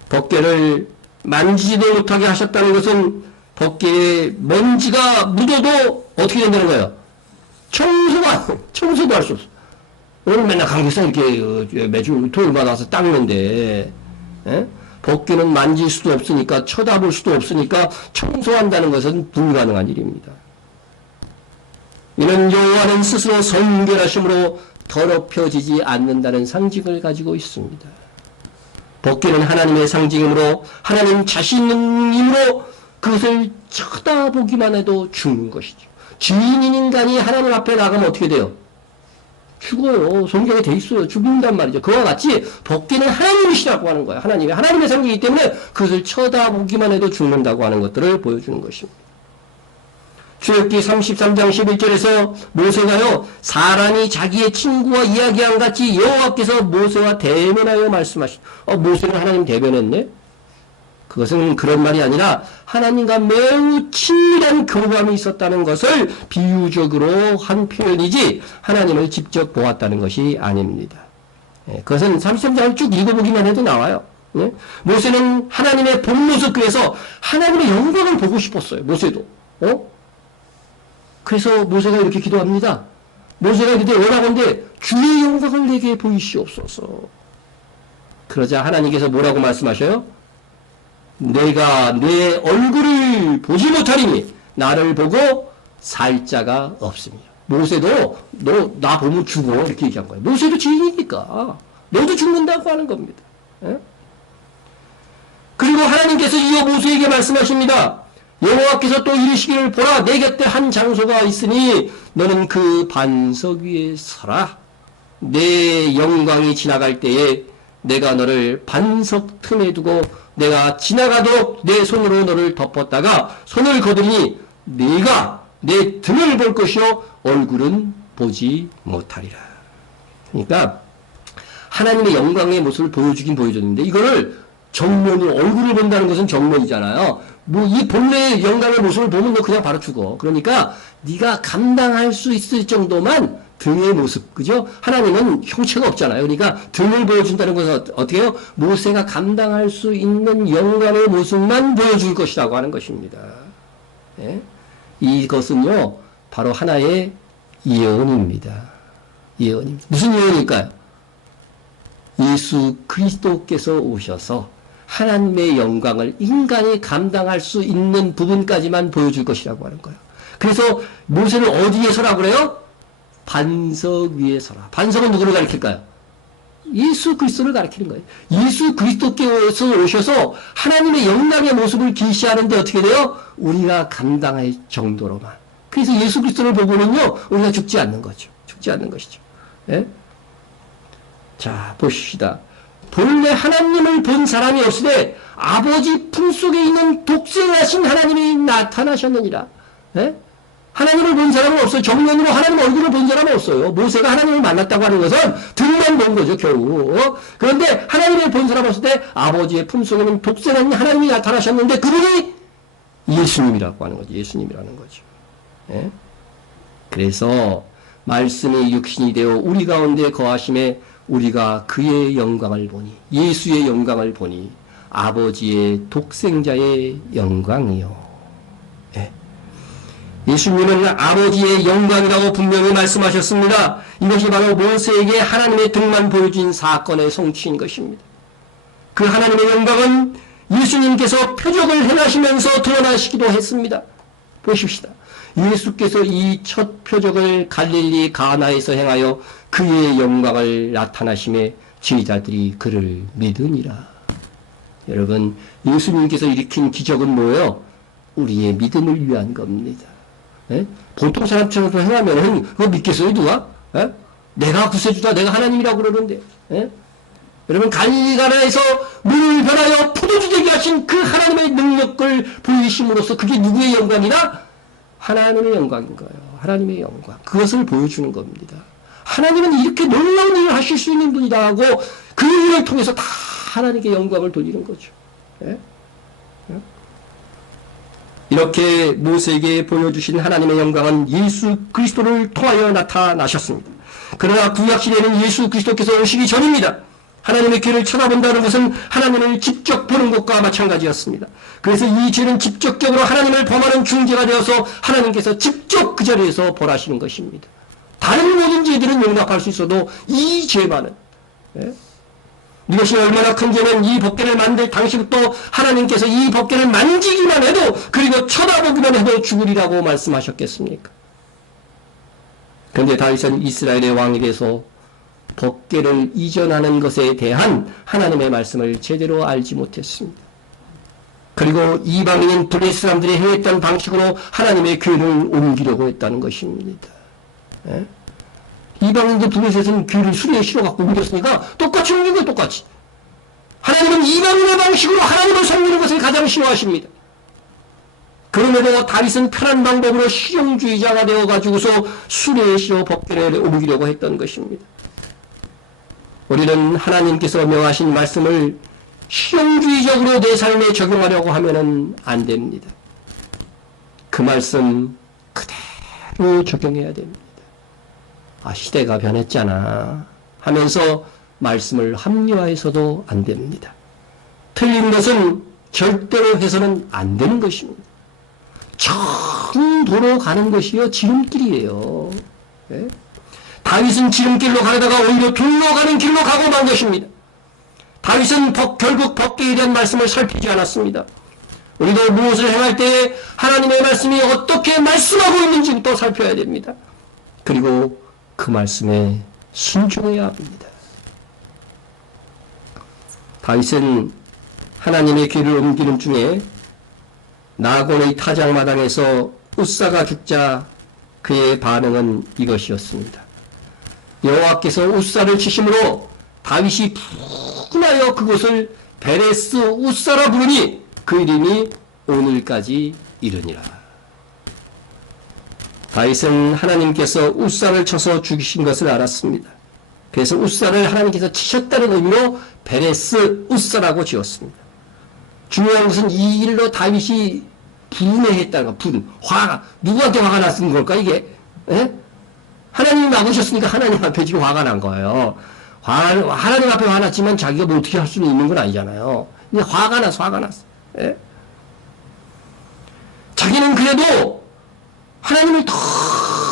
법궤를 만지지도 못하게 하셨다는 것은 법궤에 먼지가 묻어도 어떻게 된다는 거예요? 청소도 할 수 없어. 오늘 맨날 강제상 이렇게 매주 토요일마다 와서 닦는데, 예? 법궤는 만질 수도 없으니까, 쳐다볼 수도 없으니까, 청소한다는 것은 불가능한 일입니다. 이는 여호와는 스스로 성결하심으로 더럽혀지지 않는다는 상징을 가지고 있습니다. 법궤는 하나님의 상징이므로, 하나님 자신이므로 그것을 쳐다보기만 해도 죽는 것이죠. 죄인인 인간이 하나님 앞에 나가면 어떻게 돼요? 죽어요. 성경에 돼 있어요. 죽는단 말이죠. 그와 같이 법궤는 하나님이시라고 하는 거예요. 하나님의 상징이기 때문에 그것을 쳐다보기만 해도 죽는다고 하는 것들을 보여주는 것입니다. 출애굽기 33장 11절에서 모세가요, 사람이 자기의 친구와 이야기한 같이 여호와께서 모세와 대면하여 말씀하신, 모세는 하나님 대변했네? 그것은 그런 말이 아니라 하나님과 매우 친밀한 교감이 있었다는 것을 비유적으로 한 표현이지 하나님을 직접 보았다는 것이 아닙니다. 그것은 33장을 쭉 읽어보기만 해도 나와요. 모세는 하나님의 본 모습, 그래서 하나님의 영광을 보고 싶었어요. 모세도. 그래서 모세가 이렇게 기도합니다. 모세가 이렇게 원하건대 주의 영광을 내게 보이시옵소서. 그러자 하나님께서 뭐라고 말씀하셔요? 내가 내 얼굴을 보지 못하리니 나를 보고 살 자가 없습니다. 모세도 너 나 보면 죽어 이렇게 얘기한 거예요. 모세도 죄인이니까 너도 죽는다고 하는 겁니다. 예? 그리고 하나님께서 이어 모세에게 말씀하십니다. 여호와께서 또 이르시기를 보라, 내 곁에 한 장소가 있으니 너는 그 반석 위에 서라. 내 영광이 지나갈 때에 내가 너를 반석 틈에 두고 내가 지나가도록 내 손으로 너를 덮었다가 손을 거두니 네가 내 등을 볼 것이요 얼굴은 보지 못하리라. 그러니까 하나님의 영광의 모습을 보여주긴 보여줬는데 이거를 정면으로 얼굴을 본다는 것은 정면이잖아요. 뭐 이 본래의 영광의 모습을 보면 너 그냥 바로 죽어. 그러니까 네가 감당할 수 있을 정도만 등의 모습, 그죠? 하나님은 형체가 없잖아요. 그러니까 등을 보여준다는 것은 어떻게 해요? 모세가 감당할 수 있는 영광의 모습만 보여줄 것이라고 하는 것입니다. 예? 이것은요, 바로 하나의 예언입니다. 예언입니다. 무슨 예언일까요? 예수 그리스도께서 오셔서 하나님의 영광을 인간이 감당할 수 있는 부분까지만 보여줄 것이라고 하는 거예요. 그래서 모세는 어디에 서라 그래요? 반석 위에 서라. 반석은 누구를 가리킬까요? 예수 그리스도를 가리키는 거예요. 예수 그리스도께서 오셔서 하나님의 영광의 모습을 계시하는데 어떻게 돼요? 우리가 감당할 정도로만. 그래서 예수 그리스도를 보고는요, 우리가 죽지 않는 거죠. 죽지 않는 것이죠. 예? 자, 보십시다. 본래 하나님을 본 사람이 없으되 아버지 품속에 있는 독생하신 하나님이 나타나셨느니라. 예? 하나님을 본 사람은 없어요. 정면으로 하나님 얼굴을 본 사람은 없어요. 모세가 하나님을 만났다고 하는 것은 등만 본 거죠, 겨우. 그런데 하나님을 본 사람은 없을 때 아버지의 품속에는 독생하신 하나님이 나타나셨는데 그분이 예수님이라고 하는 거죠. 예수님이라는 거죠. 예? 그래서 말씀이 육신이 되어 우리 가운데 거하심에 우리가 그의 영광을 보니, 예수의 영광을 보니 아버지의 독생자의 영광이요. 예. 예수님은 아버지의 영광이라고 분명히 말씀하셨습니다. 이것이 바로 모세에게 하나님의 등만 보여준 사건의 성취인 것입니다. 그 하나님의 영광은 예수님께서 표적을 행하시면서 드러나시기도 했습니다. 보십시다. 예수께서 이 첫 표적을 갈릴리 가나에서 행하여 그의 영광을 나타나심에 제자들이 그를 믿으니라. 여러분, 예수님께서 일으킨 기적은 뭐예요? 우리의 믿음을 위한 겁니다. 예? 보통 사람처럼 행하면 그거 믿겠어요, 누가? 예? 내가 구세주다, 내가 하나님이라고 그러는데. 예? 여러분, 갈릴리 가나에서 물을 변하여 포도주 되게 하신 그 하나님의 능력을 보이심으로써 그게 누구의 영광이다? 하나님의 영광인 거예요. 하나님의 영광. 그것을 보여주는 겁니다. 하나님은 이렇게 놀라운 일을 하실 수 있는 분이다 하고 그 일을 통해서 다 하나님께 영광을 돌리는 거죠. 예? 예? 이렇게 모세에게 보여주신 하나님의 영광은 예수 그리스도를 통하여 나타나셨습니다. 그러나 구약시대에는 예수 그리스도께서 오시기 전입니다. 하나님의 길을 쳐다본다는 것은 하나님을 직접 보는 것과 마찬가지였습니다. 그래서 이 죄는 직접적으로 하나님을 범하는 중재가 되어서 하나님께서 직접 그 자리에서 벌하시는 것입니다. 다른 모든 죄들은 용납할 수 있어도 이 죄만은, 예? 이것이 얼마나 큰 죄면 이 법궤를 만들 당시부터 하나님께서 이 법궤를 만지기만 해도 그리고 쳐다보기만 해도 죽으리라고 말씀하셨겠습니까? 그런데 다윗은 이스라엘의 왕이 돼서 법궤를 이전하는 것에 대한 하나님의 말씀을 제대로 알지 못했습니다. 그리고 이방인인 블레셋 사람들이 해왔던 방식으로 하나님의 궤를 옮기려고 했다는 것입니다. 예? 이방인들 블레셋은 궤를 수레에 실어갖고 옮겼으니까 똑같이 옮긴 거예요, 똑같이. 하나님은 이방인의 방식으로 하나님을 섬기는 것을 가장 싫어하십니다. 그럼에도 다윗은 편한 방법으로 실용주의자가 되어가지고서 수레에 실어 법궤를 옮기려고 했던 것입니다. 우리는 하나님께서 명하신 말씀을 실용주의적으로 내 삶에 적용하려고 하면은 안 됩니다. 그 말씀 그대로 적용해야 됩니다. 아, 시대가 변했잖아 하면서 말씀을 합리화해서도 안 됩니다. 틀린 것은 절대로 해서는 안 되는 것입니다. 정도로 가는 것이요 지름길이에요. 네? 다윗은 지름길로 가다가 오히려 돌로 가는 길로 가고 만 것입니다. 다윗은 결국 법궤에 대한 말씀을 살피지 않았습니다. 우리도 무엇을 행할 때 하나님의 말씀이 어떻게 말씀하고 있는지부터 살펴야 됩니다. 그리고 그 말씀에 순종해야 합니다. 다윗은 하나님의 궤를 옮기는 중에 나곤의 타작마당에서 웃사가 죽자 그의 반응은 이것이었습니다. 여호와께서 웃사를 치심으로 다윗이 분하여 그곳을 베레스 웃사라 부르니 그 이름이 오늘까지 이르니라. 다윗은 하나님께서 웃사를 쳐서 죽이신 것을 알았습니다. 그래서 웃사를 하나님께서 치셨다는 의미로 베레스 웃사라고 지었습니다. 중요한 것은 이 일로 다윗이 분해했다는 거, 화가 누구한테 화가 났은 걸까 이게? 에? 하나님이 막으셨으니까 하나님 앞에 지금 화가 난 거예요. 하나님 앞에 화났지만 자기가 뭐 어떻게 할 수는 있는 건 아니잖아요. 근데 화가 났어. 예? 자기는 그래도 하나님을 더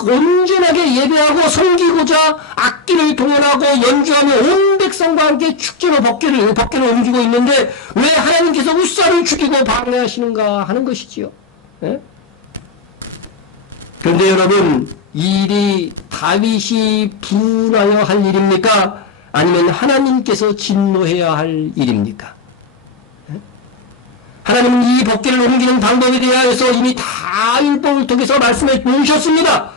온전하게 예배하고 섬기고자 악기를 동원하고 연주하며 온 백성과 함께 축제로 법궤를 옮기고 있는데 왜 하나님께서 우사를 죽이고 방해하시는가 하는 것이지요. 예? 그런데 여러분, 이 일이 다윗이 분하여 할 일입니까? 아니면 하나님께서 진노해야 할 일입니까? 하나님은 이 법궤를 옮기는 방법에 대하여서 이미 다 율법을 통해서 말씀해 놓으셨습니다.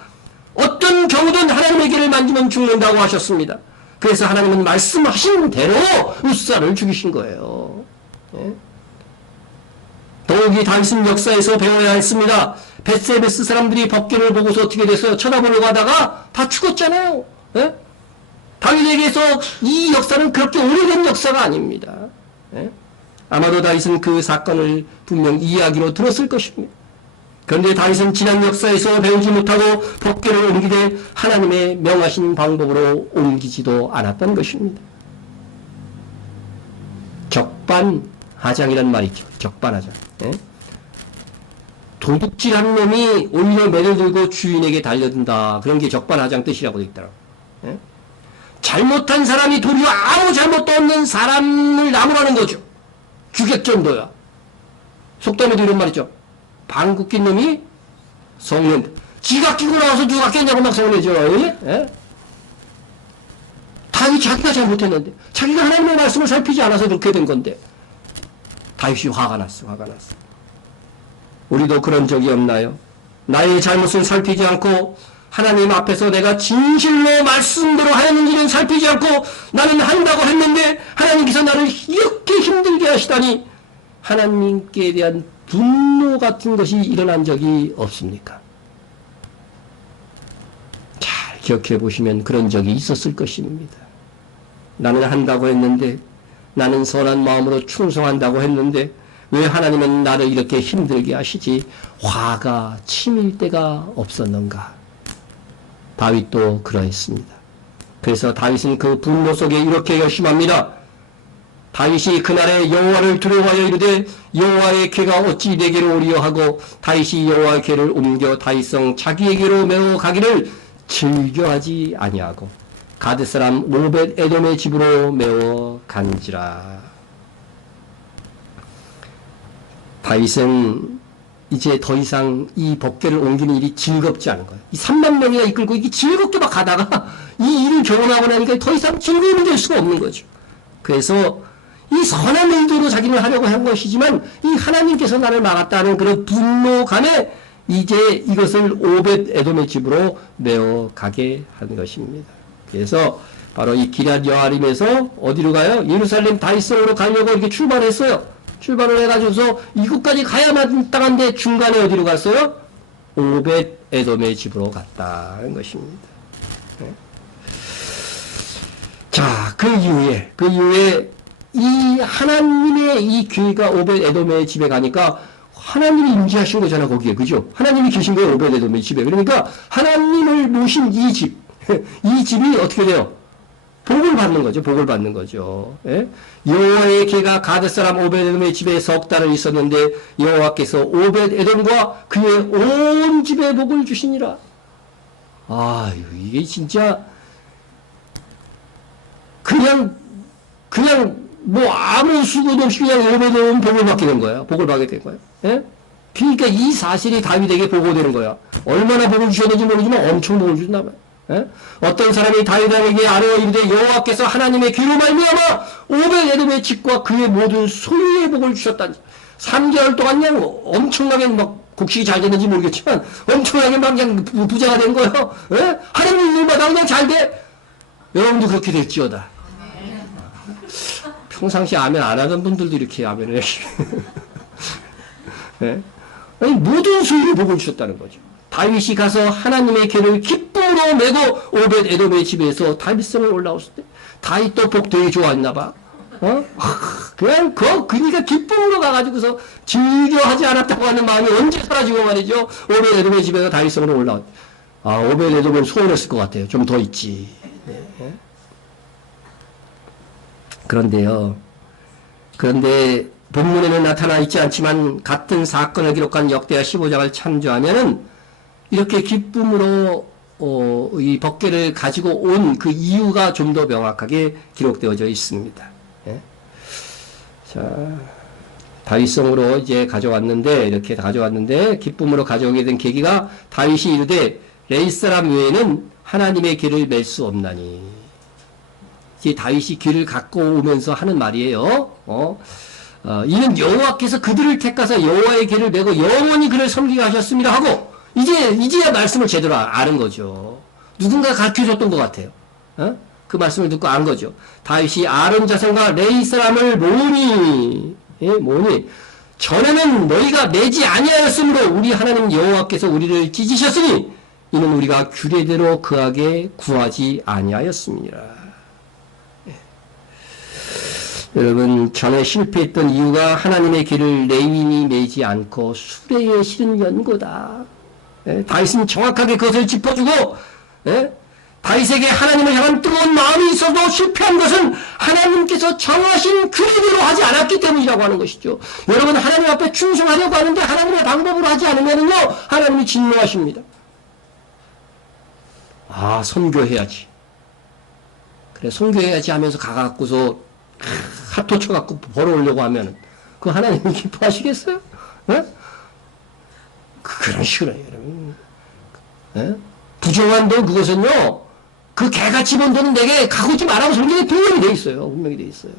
어떤 경우든 하나님의 길을 만지면 죽는다고 하셨습니다. 그래서 하나님은 말씀하신 대로 우사를 죽이신 거예요. 예? 더욱이 다윗은 역사에서 배워야 했습니다. 벳세베스 사람들이 법궤를 보고서 어떻게 됐어요? 쳐다보려고 하다가 다 죽었잖아요. 예? 다윗에게서 이 역사는 그렇게 오래된 역사가 아닙니다. 예? 아마도 다윗은 그 사건을 분명 이야기로 들었을 것입니다. 그런데 다윗은 지난 역사에서 배우지 못하고 법궤를 옮기되 하나님의 명하신 방법으로 옮기지도 않았던 것입니다. 적반하장이란 말이죠. 적반하장. 예? 도둑질하는 놈이 오히려 매를 들고 주인에게 달려든다. 그런 게 적반하장 뜻이라고 되어 있더라고요. 예? 잘못한 사람이 도리어 아무 잘못도 없는 사람을 나무라는 거죠. 주객전도야. 속담에도 이런 말 있죠. 방귀 낀 놈이 성낸다. 지가 끼고 나와서 누가 깼냐고 막 성내죠. 예? 다윗이 자기가 잘못했는데 자기가 하나님의 말씀을 살피지 않아서 그렇게 된 건데 다윗이 화가 났어. 우리도 그런 적이 없나요? 나의 잘못을 살피지 않고 하나님 앞에서 내가 진실로 말씀대로 하였는지는 살피지 않고 나는 한다고 했는데 하나님께서 나를 이렇게 힘들게 하시다니 하나님께 대한 분노 같은 것이 일어난 적이 없습니까? 잘 기억해 보시면 그런 적이 있었을 것입니다. 나는 한다고 했는데 나는 선한 마음으로 충성한다고 했는데 왜 하나님은 나를 이렇게 힘들게 하시지? 화가 치밀 때가 없었는가? 다윗도 그러했습니다. 그래서 다윗은 그 분노 속에 이렇게 결심합니다. 다윗이 그날에 여호와를 두려워하여 이르되 여호와의 궤가 어찌 내게로 오리요 하고 다윗이 여호와의 궤를 옮겨 다윗성 자기에게로 메어 가기를 즐겨하지 아니하고 가드 사람 오벳 에돔의 집으로 메어 간지라. 다윗은 이제 더 이상 이 법궤를 옮기는 일이 즐겁지 않은 거예요. 이 3만 명이나 이끌고 이게 즐겁게 막 가다가 이 일을 경험하고 나니까 더 이상 즐거움이 될 수가 없는 거죠. 그래서 이 선한 의도로 자기는 하려고 한 것이지만 이 하나님께서 나를 막았다는 그런 분노감에 이제 이것을 오벳 에돔의 집으로 메어 가게 한 것입니다. 그래서 바로 이 기럇 여아림에서 어디로 가요? 예루살렘 다윗성으로 가려고 이렇게 출발했어요. 출발을 해가지고서 이곳까지 가야만 땅한데 중간에 어디로 갔어요? 오벳 에돔의 집으로 갔다는 것입니다. 네. 자, 그 이후에 이 하나님의 이 궤가 오벳 에돔의 집에 가니까 하나님이 임재하신 거잖아, 거기에. 그죠? 하나님이 계신 거예요, 오벳 에돔의 집에. 그러니까 하나님을 모신 이 집, 이 집이 어떻게 돼요? 복을 받는 거죠. 예? 여호와의 궤가 가드 사람 오벳 에돔의 집에 석 달을 있었는데 여호와께서 오벳 에돔과 그의 온 집에 복을 주시니라. 아유, 이게 진짜 그냥 뭐 아무 수고도 없이 그냥 오벳 에돔 복을 받게 된 거예요. 복을 받게 된 거예요. 예? 그러니까 이 사실이 다윗에게 보고되는 거야. 얼마나 복을 주셨는지 모르지만 엄청 복을 주셨나 봐요. 예? 어떤 사람이 다윗에게 아뢰어 이르되 여호와께서 하나님의 귀로 말미암아 오벳 에돔의 집과 그의 모든 소유의 복을 주셨다니. 3개월 동안 그냥 엄청나게 막 곡식이 잘 됐는지 모르겠지만 엄청나게 막 그냥 부자가 된 거예요. 예? 하나님 일마다 그냥 잘 돼. 여러분도 그렇게 됐지어다. 평상시 아멘 안 하던 분들도 이렇게 아멘을 열심히. 예? 아니, 모든 소유의 복을 주셨다는 거죠. 다윗이 가서 하나님의 궤를 기쁨으로 메고 오벳 에돔의 집에서 다윗성을 올라왔을 때 다윗도 복 되게 좋아했나 봐. 그냥 그니까 기쁨으로 가가지고서 즐겨하지 않았다고 하는 마음이 언제 사라지고 말이죠. 오벳 에돔의 집에서 다윗성으로 올라왔. 아, 오벨에돔은 소원했을 것 같아요. 좀 더 있지. 네. 그런데 본문에는 나타나 있지 않지만 같은 사건을 기록한 역대하 15장을 참조하면은 이렇게 기쁨으로 이 법궤를 가지고 온 그 이유가 좀 더 명확하게 기록되어져 있습니다. 예? 자, 다윗성으로 이제 가져왔는데, 이렇게 가져왔는데, 기쁨으로 가져오게 된 계기가 다윗이 이르되, 레위 사람 외에는 하나님의 길을 맬 수 없나니. 이제 다윗이 길을 갖고 오면서 하는 말이에요. 이는 여호와께서 그들을 택하사 여호와의 길을 메고 영원히 그를 섬기게 하셨습니다 하고, 이제야 말씀을 제대로 아는 거죠. 누군가 가르쳐줬던 것 같아요. 그 말씀을 듣고 안 거죠. 다윗이 아론 자손과 레위 사람을 모으니, 전에는 너희가 매지 아니하였으므로 우리 하나님 여호와께서 우리를 찢으셨으니 이는 우리가 규례대로 그하게 구하지 아니하였습니다. 여러분, 전에 실패했던 이유가 하나님의 길을 레위인이 매지 않고 수레에 실은 연고다. 다윗은 정확하게 그것을 짚어주고, 다윗에게 하나님을 향한 뜨거운 마음이 있어도 실패한 것은 하나님께서 정하신 규례대로 하지 않았기 때문이라고 하는 것이죠. 여러분, 하나님 앞에 충성하려고 하는데 하나님의 방법으로 하지 않으면요, 하나님이 진노하십니다. 아, 선교해야지. 그래, 선교해야지 하면서 가갖고서 핫토 쳐갖고 벌어오려고 하면 그 하나님이 기뻐하시겠어요? 그런 식으로 해요, 여러분. 부정한 돈, 그것은요, 그 개같이 번 돈은 내게 가고지 말라고 성경에 분명히 돼 있어요. 분명히 돼 있어요.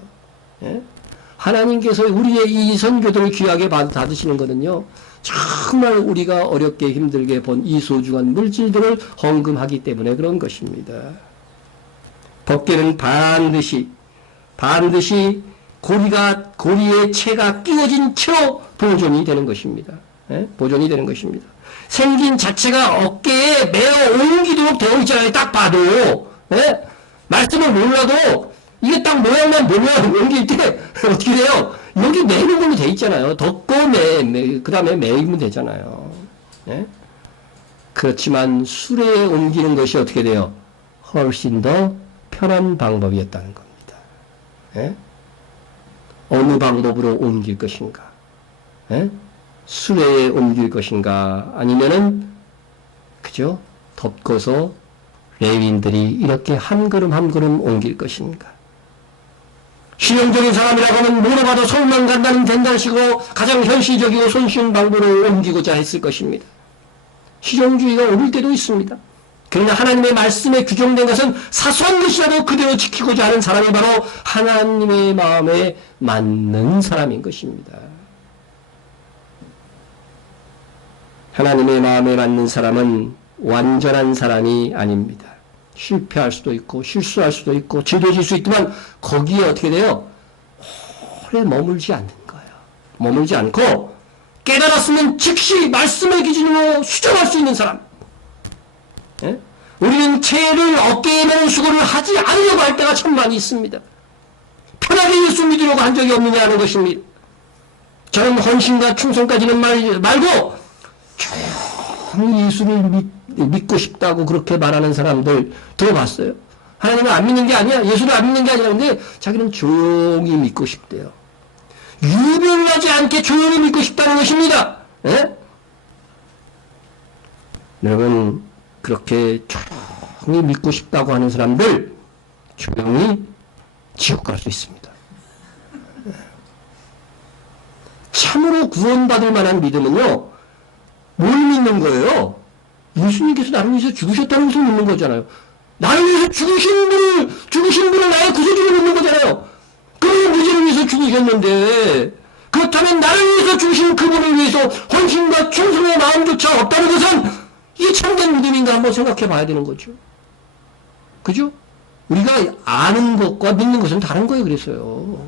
하나님께서 우리의 이 선교들을 귀하게 받으시는 거는요, 정말 우리가 어렵게 힘들게 본 이 소중한 물질들을 헌금하기 때문에 그런 것입니다. 법궤는 반드시 고리에 채가 끼워진 채로 보존이 되는 것입니다. 보존이 되는 것입니다. 생긴 자체가 어깨에 매어 옮기도록 되어 있잖아요. 딱 봐도. 말씀을 몰라도 이게 딱 모양만 보면 옮길 때 어떻게 돼요? 여기 매는 걸로 되어 있잖아요. 덮고 그 다음에 매이면 되잖아요. 그렇지만 수레에 옮기는 것이 어떻게 돼요? 훨씬 더 편한 방법이었다는 겁니다. 어느 방법으로 옮길 것인가? 수레에 옮길 것인가? 아니면은, 그죠? 덮고서 레위인들이 이렇게 한 걸음 한 걸음 옮길 것인가? 실용적인 사람이라고 하면 뭐로 봐도 서울만 간다는 된다시고 가장 현실적이고 손쉬운 방법으로 옮기고자 했을 것입니다. 실용주의가 오를 때도 있습니다. 그러나 하나님의 말씀에 규정된 것은 사소한 것이라도 그대로 지키고자 하는 사람이 바로 하나님의 마음에 맞는 사람인 것입니다. 하나님의 마음에 맞는 사람은 완전한 사람이 아닙니다. 실패할 수도 있고 실수할 수도 있고 지도질 수 있지만 거기에 어떻게 돼요? 오래 머물지 않는 거예요. 머물지 않고 깨달았으면 즉시 말씀의 기준으로 수정할 수 있는 사람. 우리는 채를 어깨에 매는 수고를 하지 않으려고 할 때가 참 많이 있습니다. 편하게 예수 믿으려고 한 적이 없느냐는 것입니다. 저는 헌신과 충성까지는 말고 조용히 예수를 믿고 싶다고 그렇게 말하는 사람들 들어봤어요. 하나님을 안 믿는 게 아니야. 예수를 안 믿는 게 아니라 근데 자기는 조용히 믿고 싶대요. 유별나지 않게 조용히 믿고 싶다는 것입니다. 여러분, 그렇게 조용히 믿고 싶다고 하는 사람들 조용히 지옥 갈 수 있습니다. 참으로 구원받을 만한 믿음은요, 뭘 믿는 거예요? 예수님께서 나를 위해서 죽으셨다는 것을 믿는 거잖아요. 나를 위해서 죽으신 분을 나의 구세주로 믿는 거잖아요. 그분이 무죄를 위해서 죽으셨는데, 그렇다면 나를 위해서 죽으신 그분을 위해서 헌신과 충성의 마음조차 없다는 것은 이게 참된 믿음인가 한번 생각해 봐야 되는 거죠. 그죠? 우리가 아는 것과 믿는 것은 다른 거예요, 그래서요.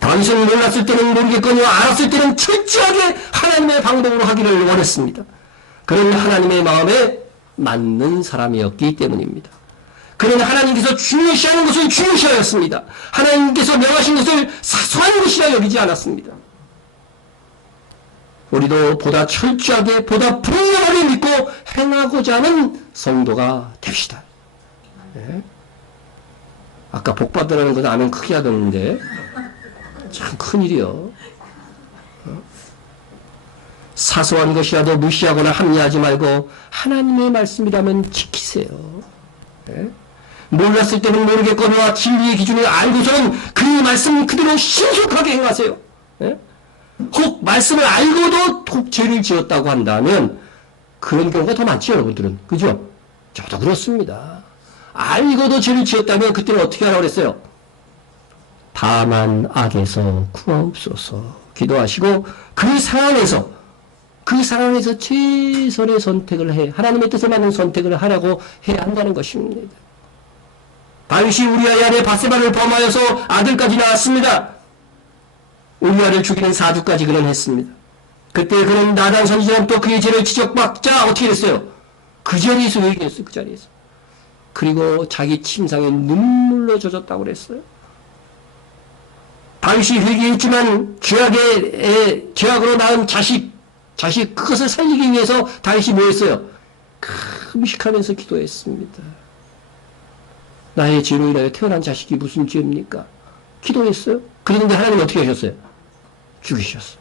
다윗은 몰랐을 때는 모르겠거니와 알았을 때는 철저하게 하나님의 방법으로 하기를 원했습니다. 그는 하나님의 마음에 맞는 사람이었기 때문입니다. 그는 하나님께서 중요시하는 것을 중요시하였습니다. 하나님께서 명하신 것을 사소한 것이라 여기지 않았습니다. 우리도 보다 철저하게, 보다 분명하게 믿고 행하고자 하는 성도가 됩시다. 네? 아까 복 받으라는 것은 아멘 크게 하던데 참 큰일이요. 사소한 것이라도 무시하거나 합리하지 말고 하나님의 말씀이라면 지키세요. 네? 몰랐을 때는 모르겠거니와 진리의 기준을 알고서는 그 말씀 그대로 신속하게 행하세요. 네? 혹 말씀을 알고도 혹 죄를 지었다고 한다면 그런 경우가 더 많지 여러분들은. 그죠? 저도 그렇습니다. 알고도 죄를 지었다면 그때는 어떻게 하라고 그랬어요? 다만 악에서 구하옵소서 기도하시고 그 상황에서 최선의 선택을 해 하나님의 뜻에 맞는 선택을 하라고 해야 한다는 것입니다. 다윗이 우리아의 아내 바세바를 범하여서 아들까지 낳았습니다. 우리아를 죽이는 사주까지 그는 했습니다. 그때 그는 나단 선지자는 또 그의 죄를 지적받자 어떻게 됐어요? 그 자리에서 회개했어요. 그 자리에서. 그리고 자기 침상에 눈물로 젖었다고 그랬어요. 다윗이 회개했지만 죄악으로 낳은 자식 그것을 살리기 위해서 다윗이 뭐 했어요? 금식하면서 기도했습니다. 나의 죄로 인하여 태어난 자식이 무슨 죄입니까? 기도했어요. 그런데 하나님 어떻게 하셨어요? 죽이셨어요.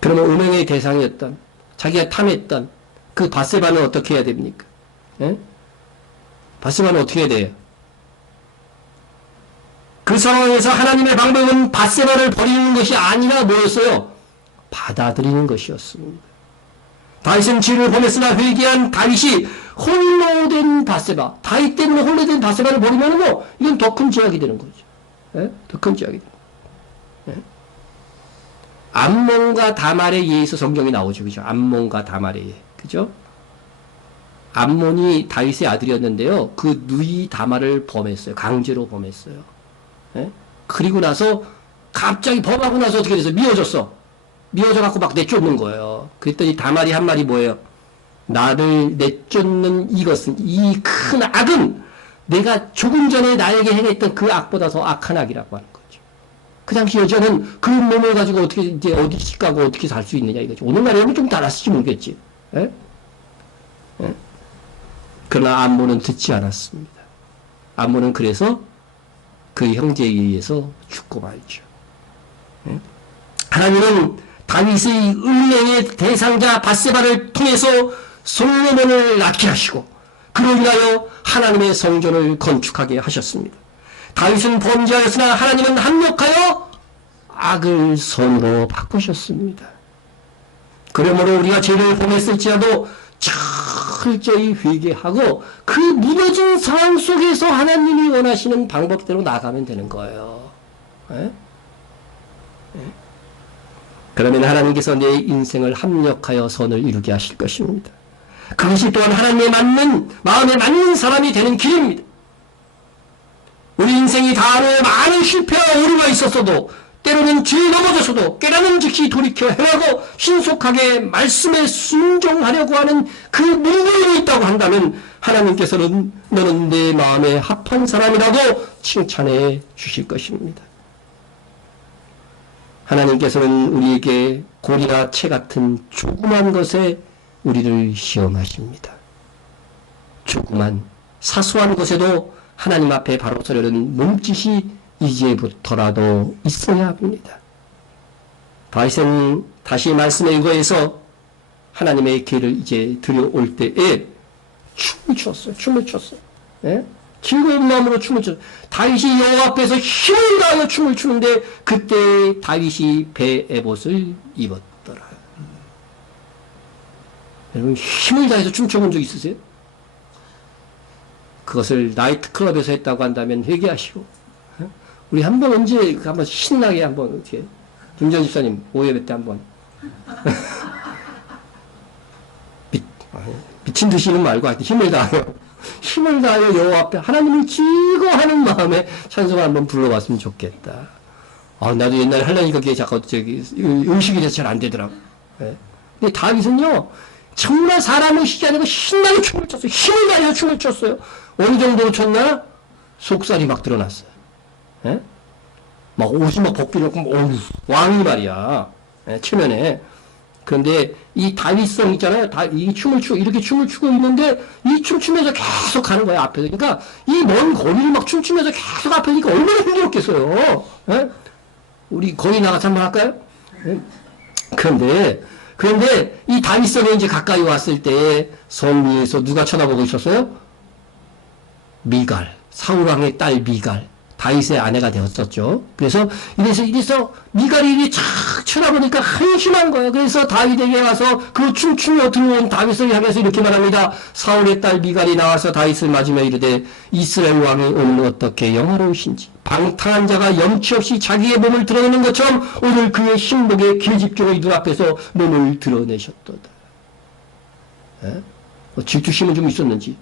그러면 음행의 대상이었던 자기가 탐했던 그 바세바는 어떻게 해야 됩니까? 예? 바세바는 어떻게 해야 돼요? 그 상황에서 하나님의 방법은 바세바를 버리는 것이 아니라 뭐였어요? 받아들이는 것이었습니다. 다윗은 죄를 범했으나 회개한 다윗이 홀로 된 바세바, 다윗 때문에 홀로 된 바세바를 버리면은 이건 더 큰 죄악이 되는 거죠. 예? 더 큰 죄악이 되는 거죠. 예? 암몬과 다말에 의해서 성경이 나오죠. 그죠? 암몬과 다말에 의해. 그죠? 암몬이 다윗의 아들이었는데요. 그 누이 다말을 범했어요. 강제로 범했어요. 예? 그리고 나서 갑자기 범하고 나서 어떻게 돼서 미워져갖고 막 내쫓는 거예요. 그랬더니 다말이 한 말이 뭐예요? 나를 내쫓는 이것은, 이 큰 악은 내가 조금 전에 나에게 행했던 그 악보다 더 악한 악이라고 하는 거죠. 그 당시 여자는 그 몸을 가지고 어떻게, 이제 어디 가고 어떻게 살 수 있느냐 이거죠. 오늘날에는 좀 달랐을지 모르겠지. 예? 예? 그러나 암몬은 듣지 않았습니다. 암몬은 그래서 그 형제에 의해서 죽고 말죠. 예? 하나님은 다윗의 음행의 대상자 바세바를 통해서 솔로몬을 낳게 하시고 그로 인하여 하나님의 성전을 건축하게 하셨습니다. 다윗은 범죄하였으나 하나님은 합력하여 악을 선으로 바꾸셨습니다. 그러므로 우리가 죄를 범했을지라도 철저히 회개하고 그 무너진 상황 속에서 하나님이 원하시는 방법대로 나가면 되는 거예요. 에? 그러면 하나님께서 내 인생을 합력하여 선을 이루게 하실 것입니다. 그것이 또한 하나님의 마음에 맞는 사람이 되는 길입니다. 우리 인생이 다음에 많은 실패와 오류가 있었어도 때로는 죄에 넘어져서도 깨닫는 즉시 돌이켜 행하고 신속하게 말씀에 순종하려고 하는 그 문제가 있다고 한다면 하나님께서는 너는 내 마음에 합한 사람이라고 칭찬해 주실 것입니다. 하나님께서는 우리에게 고리나 채 같은 조그만 것에 우리를 시험하십니다. 조그만 사소한 것에도 하나님 앞에 바로 서려는 몸짓이 이제부터라도 있어야 합니다. 다윗은 다시 말씀의 의거에서 하나님의 길을 이제 들여올 때에 춤을 췄어요. 예? 즐거운 마음으로 춤을 췄어요. 다윗이 여호와 앞에서 힘을 다하여 춤을 추는데 그때 다윗이 배 에봇을 입었더라. 여러분 힘을 다해서 춤춰본 적 있으세요? 그것을 나이트클럽에서 했다고 한다면 회개하시고 우리 한번 언제 한번 신나게 한번 어떻게 김전 집사님 오예배 때 한번 미친 듯이는 말고 하여튼 힘을 다하여 여호와 앞에 하나님을 즐거워하는 마음에 찬송을 한번 불러봤으면 좋겠다. 나도 옛날에 하려니까 그게 자꾸 의식이 돼서 잘 안 되더라고. 네. 근데 다윗은요 정말 사람을 쉬지 않고 신나게 춤을 췄어요. 힘을 다해서 춤을 췄어요. 어느 정도로 췄나? 속살이 막 드러났어요. 예? 막 옷이 막 벗기놓고 왕이 말이야. 체면에. 그런데 이 다윗성 있잖아요. 이 이렇게 춤을 추고 있는데 이 춤추면서 계속 가는 거예요, 앞에서. 그러니까 이 먼 거리를 막 춤추면서 계속 앞에 니까 얼마나 힘들었겠어요. 예? 우리 거기 나가서 한번 할까요? 예? 그런데 이 다윗성에 이제 가까이 왔을 때 성 위에서 누가 쳐다보고 있었어요? 미갈, 사울왕의 딸 미갈, 다윗의 아내가 되었었죠. 이래서 미갈이 이렇게 착 쳐다보니까 한심한 거예요. 그래서 다윗에게 와서 그 춤추며 들어온 다윗을 향해서 이렇게 말합니다. 사울의 딸 미갈이 나와서 다윗을 맞으며 이르되 이스라엘 왕이 오늘 어떻게 영화로우신지, 방탕한 자가 염치 없이 자기의 몸을 드러내는 것처럼 오늘 그의 신복의 계집종의 눈앞에서 몸을 드러내셨도다. 질투심은 좀 있었는지.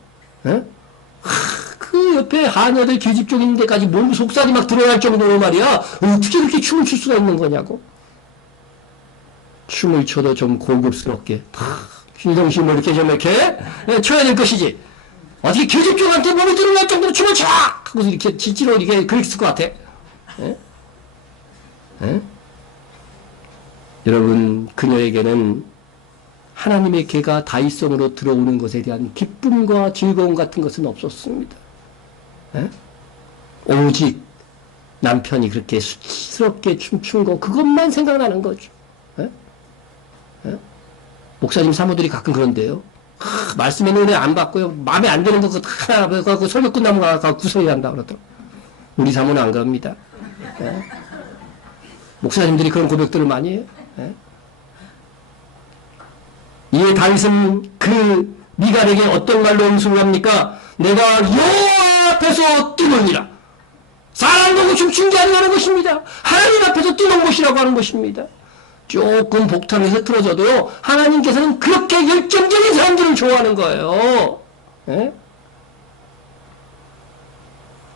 그 옆에 하녀들 계집종 있는 데까지 몸 속살이 막 드러날 정도로 말이야. 어떻게 이렇게 춤을 출 수가 있는 거냐고. 춤을 춰도 좀 고급스럽게 휘동심을 이렇게 쳐야 될 것이지. 어떻게 계집종한테 몸이 드러날 정도로 춤을 춰! 하고서 이렇게 지치로 이렇게 그랬을 것 같아. 여러분, 그녀에게는 하나님의 개가 다윗성으로 들어오는 것에 대한 기쁨과 즐거움 같은 것은 없었습니다. 오직 남편이 그렇게 수치스럽게 춤춘 거, 그것만 생각나는 거죠. 목사님 사모들이 가끔 그런데요. 말씀에 은혜 안 받고요. 마음에 안 드는 거 하나 갖고 설교 끝나면 가서 구설해야 한다 그러더라고요. 우리 사모는 안 그럽니다. 목사님들이 그런 고백들을 많이 해요. 이에 다윗은 그 미갈에게 어떤 말로 응수를 합니까? 내가 여호와 앞에서 뛰노니라. 사람 보고 춤춘 게 아니라는 것입니다. 하나님 앞에서 뛰는 것이라고 하는 것입니다. 조금 복탕에서 틀어져도요, 하나님께서는 그렇게 열정적인 사람들을 좋아하는 거예요.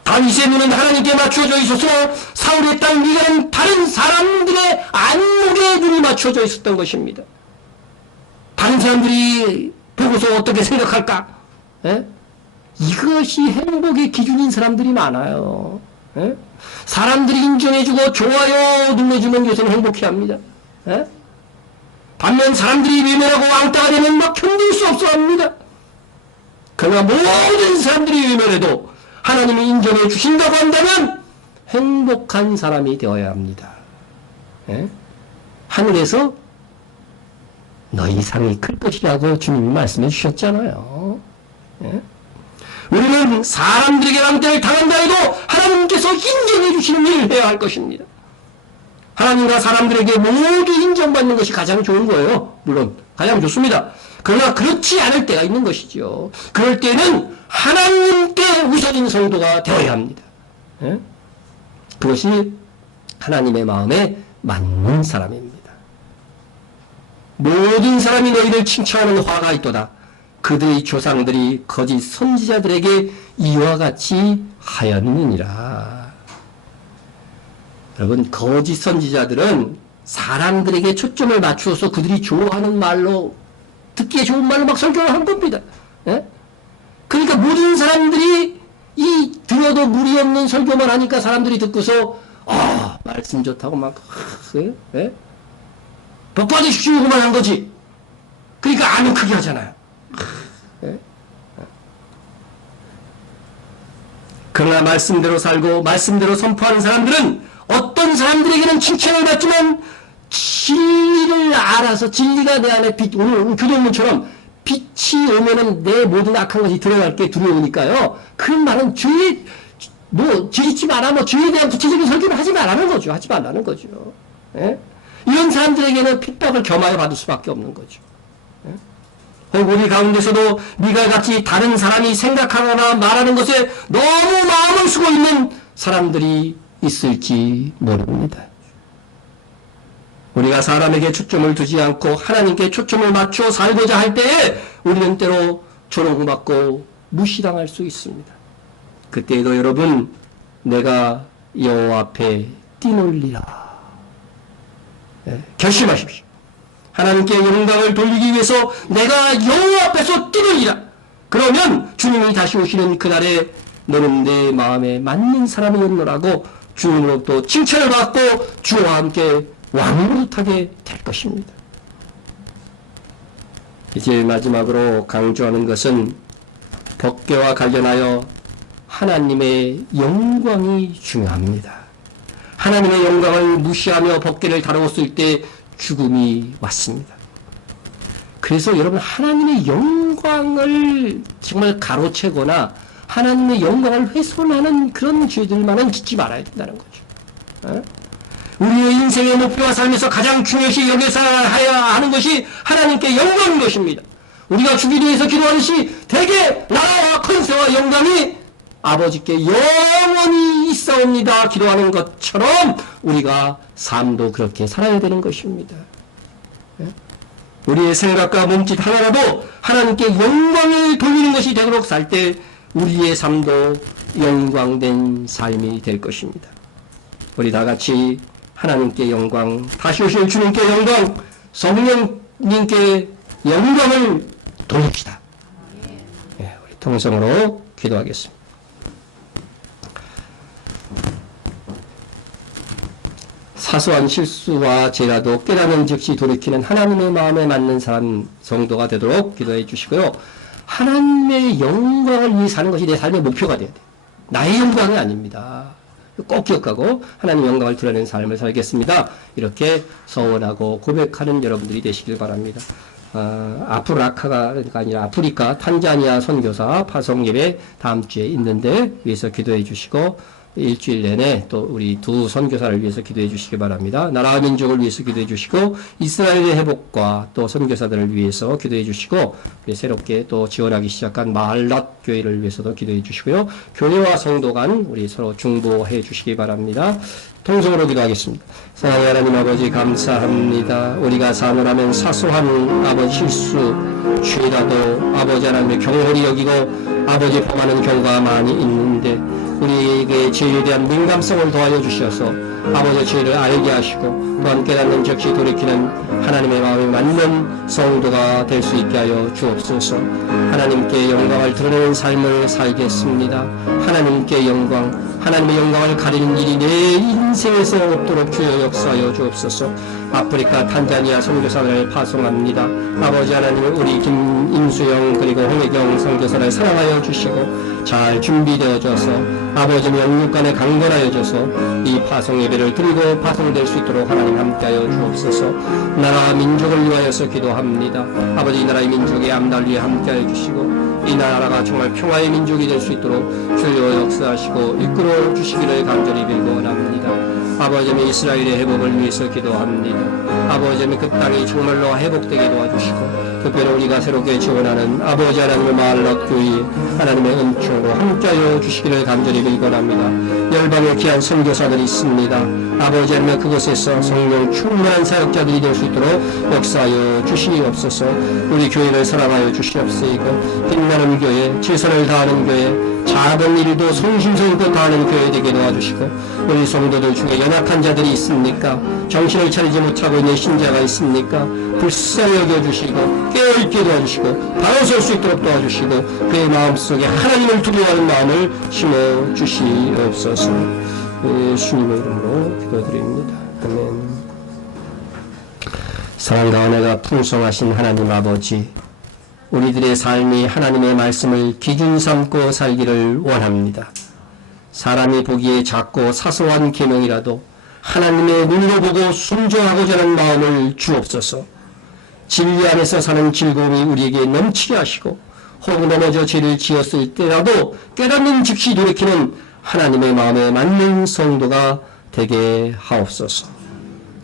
다윗의 눈은 하나님께 맞춰져 있어서 사울의 딸 미갈은 다른 사람들의 안목에 눈이 맞춰져 있었던 것입니다. 다른 사람들이 보고서 어떻게 생각할까? 이것이 행복의 기준인 사람들이 많아요. 사람들이 인정해주고 좋아요 눌러주면 요새는 행복해합니다. 반면 사람들이 외면하고 왕따가 되면 막 견딜 수 없어 합니다. 그러나 모든 사람들이 외면해도 하나님이 인정해 주신다고 한다면 행복한 사람이 되어야 합니다. 하늘에서 너희 상이 클 것이라고 주님이 말씀해 주셨잖아요. 우리는 사람들에게 왕따를 당한다 해도 하나님께서 인정해 주시는 일을 해야 할 것입니다. 하나님과 사람들에게 모두 인정받는 것이 가장 좋은 거예요. 물론 가장 좋습니다. 그러나 그렇지 않을 때가 있는 것이죠. 그럴 때는 하나님께 우선인 성도가 되어야 합니다. 그것이 하나님의 마음에 맞는 사람입니다. 모든 사람이 너희를 칭찬하는 화가 있도다. 그들의 조상들이 거짓 선지자들에게 이와 같이 하였느니라. 여러분, 거짓 선지자들은 사람들에게 초점을 맞추어서 그들이 좋아하는 말로, 듣기에 좋은 말로 막 설교를 한 겁니다. 그러니까 모든 사람들이 이 들어도 무리 없는 설교만 하니까 사람들이 듣고서 말씀 좋다고 막 복 받으십시오고만 한 거지. 그러니까 아멘 크게 하잖아요. 그러나 말씀대로 살고 말씀대로 선포하는 사람들은 어떤 사람들에게는 칭찬을 받지만 진리를 알아서, 진리가 내 안에 오늘 교동문처럼 빛이 오면은 내 모든 악한 것이 드러날 게 두려우니까요. 그 말은 지리지 마라, 죄에 대한 구체적인 설교를 하지 말라는 거죠. 하지 말라는 거죠. 이런 사람들에게는 핍박을 겸하여 받을 수밖에 없는 거죠. 혹 우리 가운데서도 미갈같이 다른 사람이 생각하거나 말하는 것에 너무 마음을 쓰고 있는 사람들이 있을지 모릅니다. 우리가 사람에게 초점을 두지 않고 하나님께 초점을 맞춰 살고자 할 때에 우리는 때로 조롱받고 무시당할 수 있습니다. 그때에도 여러분, 내가 여호와 앞에 뛰놀리라. 결심하십시오. 하나님께 영광을 돌리기 위해서 내가 여호와 앞에서 뛰놀리라. 그러면 주님이 다시 오시는 그날에 너는 내 마음에 맞는 사람이었노라고 주님으로부터 칭찬을 받고 주와 함께 왕노릇하게 될 것입니다. 이제 마지막으로 강조하는 것은 법궤와 관련하여 하나님의 영광이 중요합니다. 하나님의 영광을 무시하며 법궤를 다루었을 때 죽음이 왔습니다. 그래서 여러분, 하나님의 영광을 정말 가로채거나 하나님의 영광을 훼손하는 그런 죄들만은 짓지 말아야 된다는 거죠. 우리의 인생의 목표와 삶에서 가장 중요시 여겨야 하는 것이 하나님께 영광인 것입니다. 우리가 주기도 해서 기도하듯이 대개 나라와 권세와 영광이 아버지께 영원히 있사옵니다 기도하는 것처럼 우리가 삶도 그렇게 살아야 되는 것입니다. 우리의 생각과 몸짓 하나라도 하나님께 영광을 돌리는 것이 되도록 살 때 우리의 삶도 영광된 삶이 될 것입니다. 우리 다 같이 하나님께 영광, 다시 오실 주님께 영광, 성령님께 영광을 돌립시다. 네, 우리 통성으로 기도하겠습니다. 사소한 실수와 죄라도 깨닫는 즉시 돌이키는 하나님의 마음에 맞는 사람 성도가 되도록 기도해 주시고요. 하나님의 영광을 위해 사는 것이 내 삶의 목표가 돼야 돼요. 나의 영광이 아닙니다. 꼭 기억하고 하나님의 영광을 드러내는 삶을 살겠습니다. 이렇게 서원하고 고백하는 여러분들이 되시길 바랍니다. 아프리카가 아니라 아프리카 탄자니아 선교사 파송 예배 다음 주에 있는데 위해서 기도해 주시고 일주일 내내 또 우리 두 선교사를 위해서 기도해 주시기 바랍니다. 나라와 민족을 위해서 기도해 주시고 이스라엘의 회복과 또 선교사들을 위해서 기도해 주시고 우리 새롭게 또 지원하기 시작한 마할랏 교회를 위해서도 기도해 주시고요. 교회와 성도 간 우리 서로 중보해 주시기 바랍니다. 통성으로 기도하겠습니다. 사랑의 하나님 아버지 감사합니다. 우리가 사노라면 사소한 아버지 실수 죄라도 아버지 하나님의 경홀히 여기고 아버지 범하는 경우가 많이 있는데 우리에게 죄에 대한 민감성을 더하여 주셔서 아버지의 죄를 알게 하시고 또한 깨닫는 즉시 돌이키는 하나님의 마음에 맞는 성도가 될 수 있게 하여 주옵소서. 하나님께 영광을 드러내는 삶을 살겠습니다. 하나님께 영광, 하나님의 영광을 가리는 일이 내 인생에서 없도록 주여 역사하여 주옵소서. 아프리카 탄자니아 선교사를 파송합니다. 아버지 하나님, 우리 김임수영 그리고 홍혜경 선교사를 사랑하여 주시고 잘 준비되어져서 아버지 영육간에 강건하여져서 이 파송 예배를 드리고 파송될 수 있도록 하나님 함께하여 주옵소서. 나라와 민족을 위하여서 기도합니다. 아버지 이 나라의 민족의 앞날 위에 함께하여 주시고 이 나라가 정말 평화의 민족이 될 수 있도록 주여 역사하시고 이끌어 주시기를 간절히 빌고 원합니다. 아버지 이스라엘의 회복을 위해서 기도합니다. 아버지 그 땅이 정말로 회복되게 도와주시고 특별히 우리가 새롭게 지원하는 아버지 하나님의 마할랏 교회 하나님의 은총으로 함께하여 주시기를 간절히 빌고합니다. 열방의 귀한 선교사들이 있습니다. 아버지 하나님 그곳에서 성령 충만한 사역자들이 될 수 있도록 역사하여 주시옵소서. 우리 교회를 사랑하여 주시옵소이고 빛나는 교회, 최선을 다하는 교회, 작은 일도 성심성의껏 다하는 교회 되게 도와주시고 우리 성도들 중에 연약한 자들이 있습니까? 정신을 차리지 못하고 있는 신자가 있습니까? 불쌍히 여겨주시고 깨어있게 도와주시고 바로 설 수 있도록 도와주시고 그의 마음속에 하나님을 두려워하는 마음을 심어주시옵소서. 예수님의 이름으로 기도드립니다. 아멘. 사랑과 은혜가 풍성하신 하나님 아버지, 우리들의 삶이 하나님의 말씀을 기준 삼고 살기를 원합니다. 사람이 보기에 작고 사소한 계명이라도 하나님의 눈으로 보고 순종하고자 하는 마음을 주옵소서. 진리 안에서 사는 즐거움이 우리에게 넘치게 하시고 혹 넘어져 죄를 지었을 때라도 깨닫는 즉시 돌이키는 하나님의 마음에 맞는 성도가 되게 하옵소서.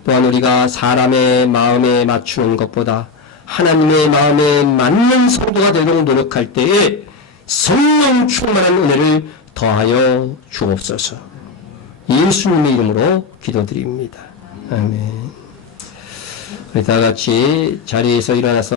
또한 우리가 사람의 마음에 맞추는 것보다 하나님의 마음에 맞는 성도가 되도록 노력할 때에 성령 충만한 은혜를 더하여 주옵소서. 예수님의 이름으로 기도드립니다. 아멘. 우리 다 같이 자리에서 일어나서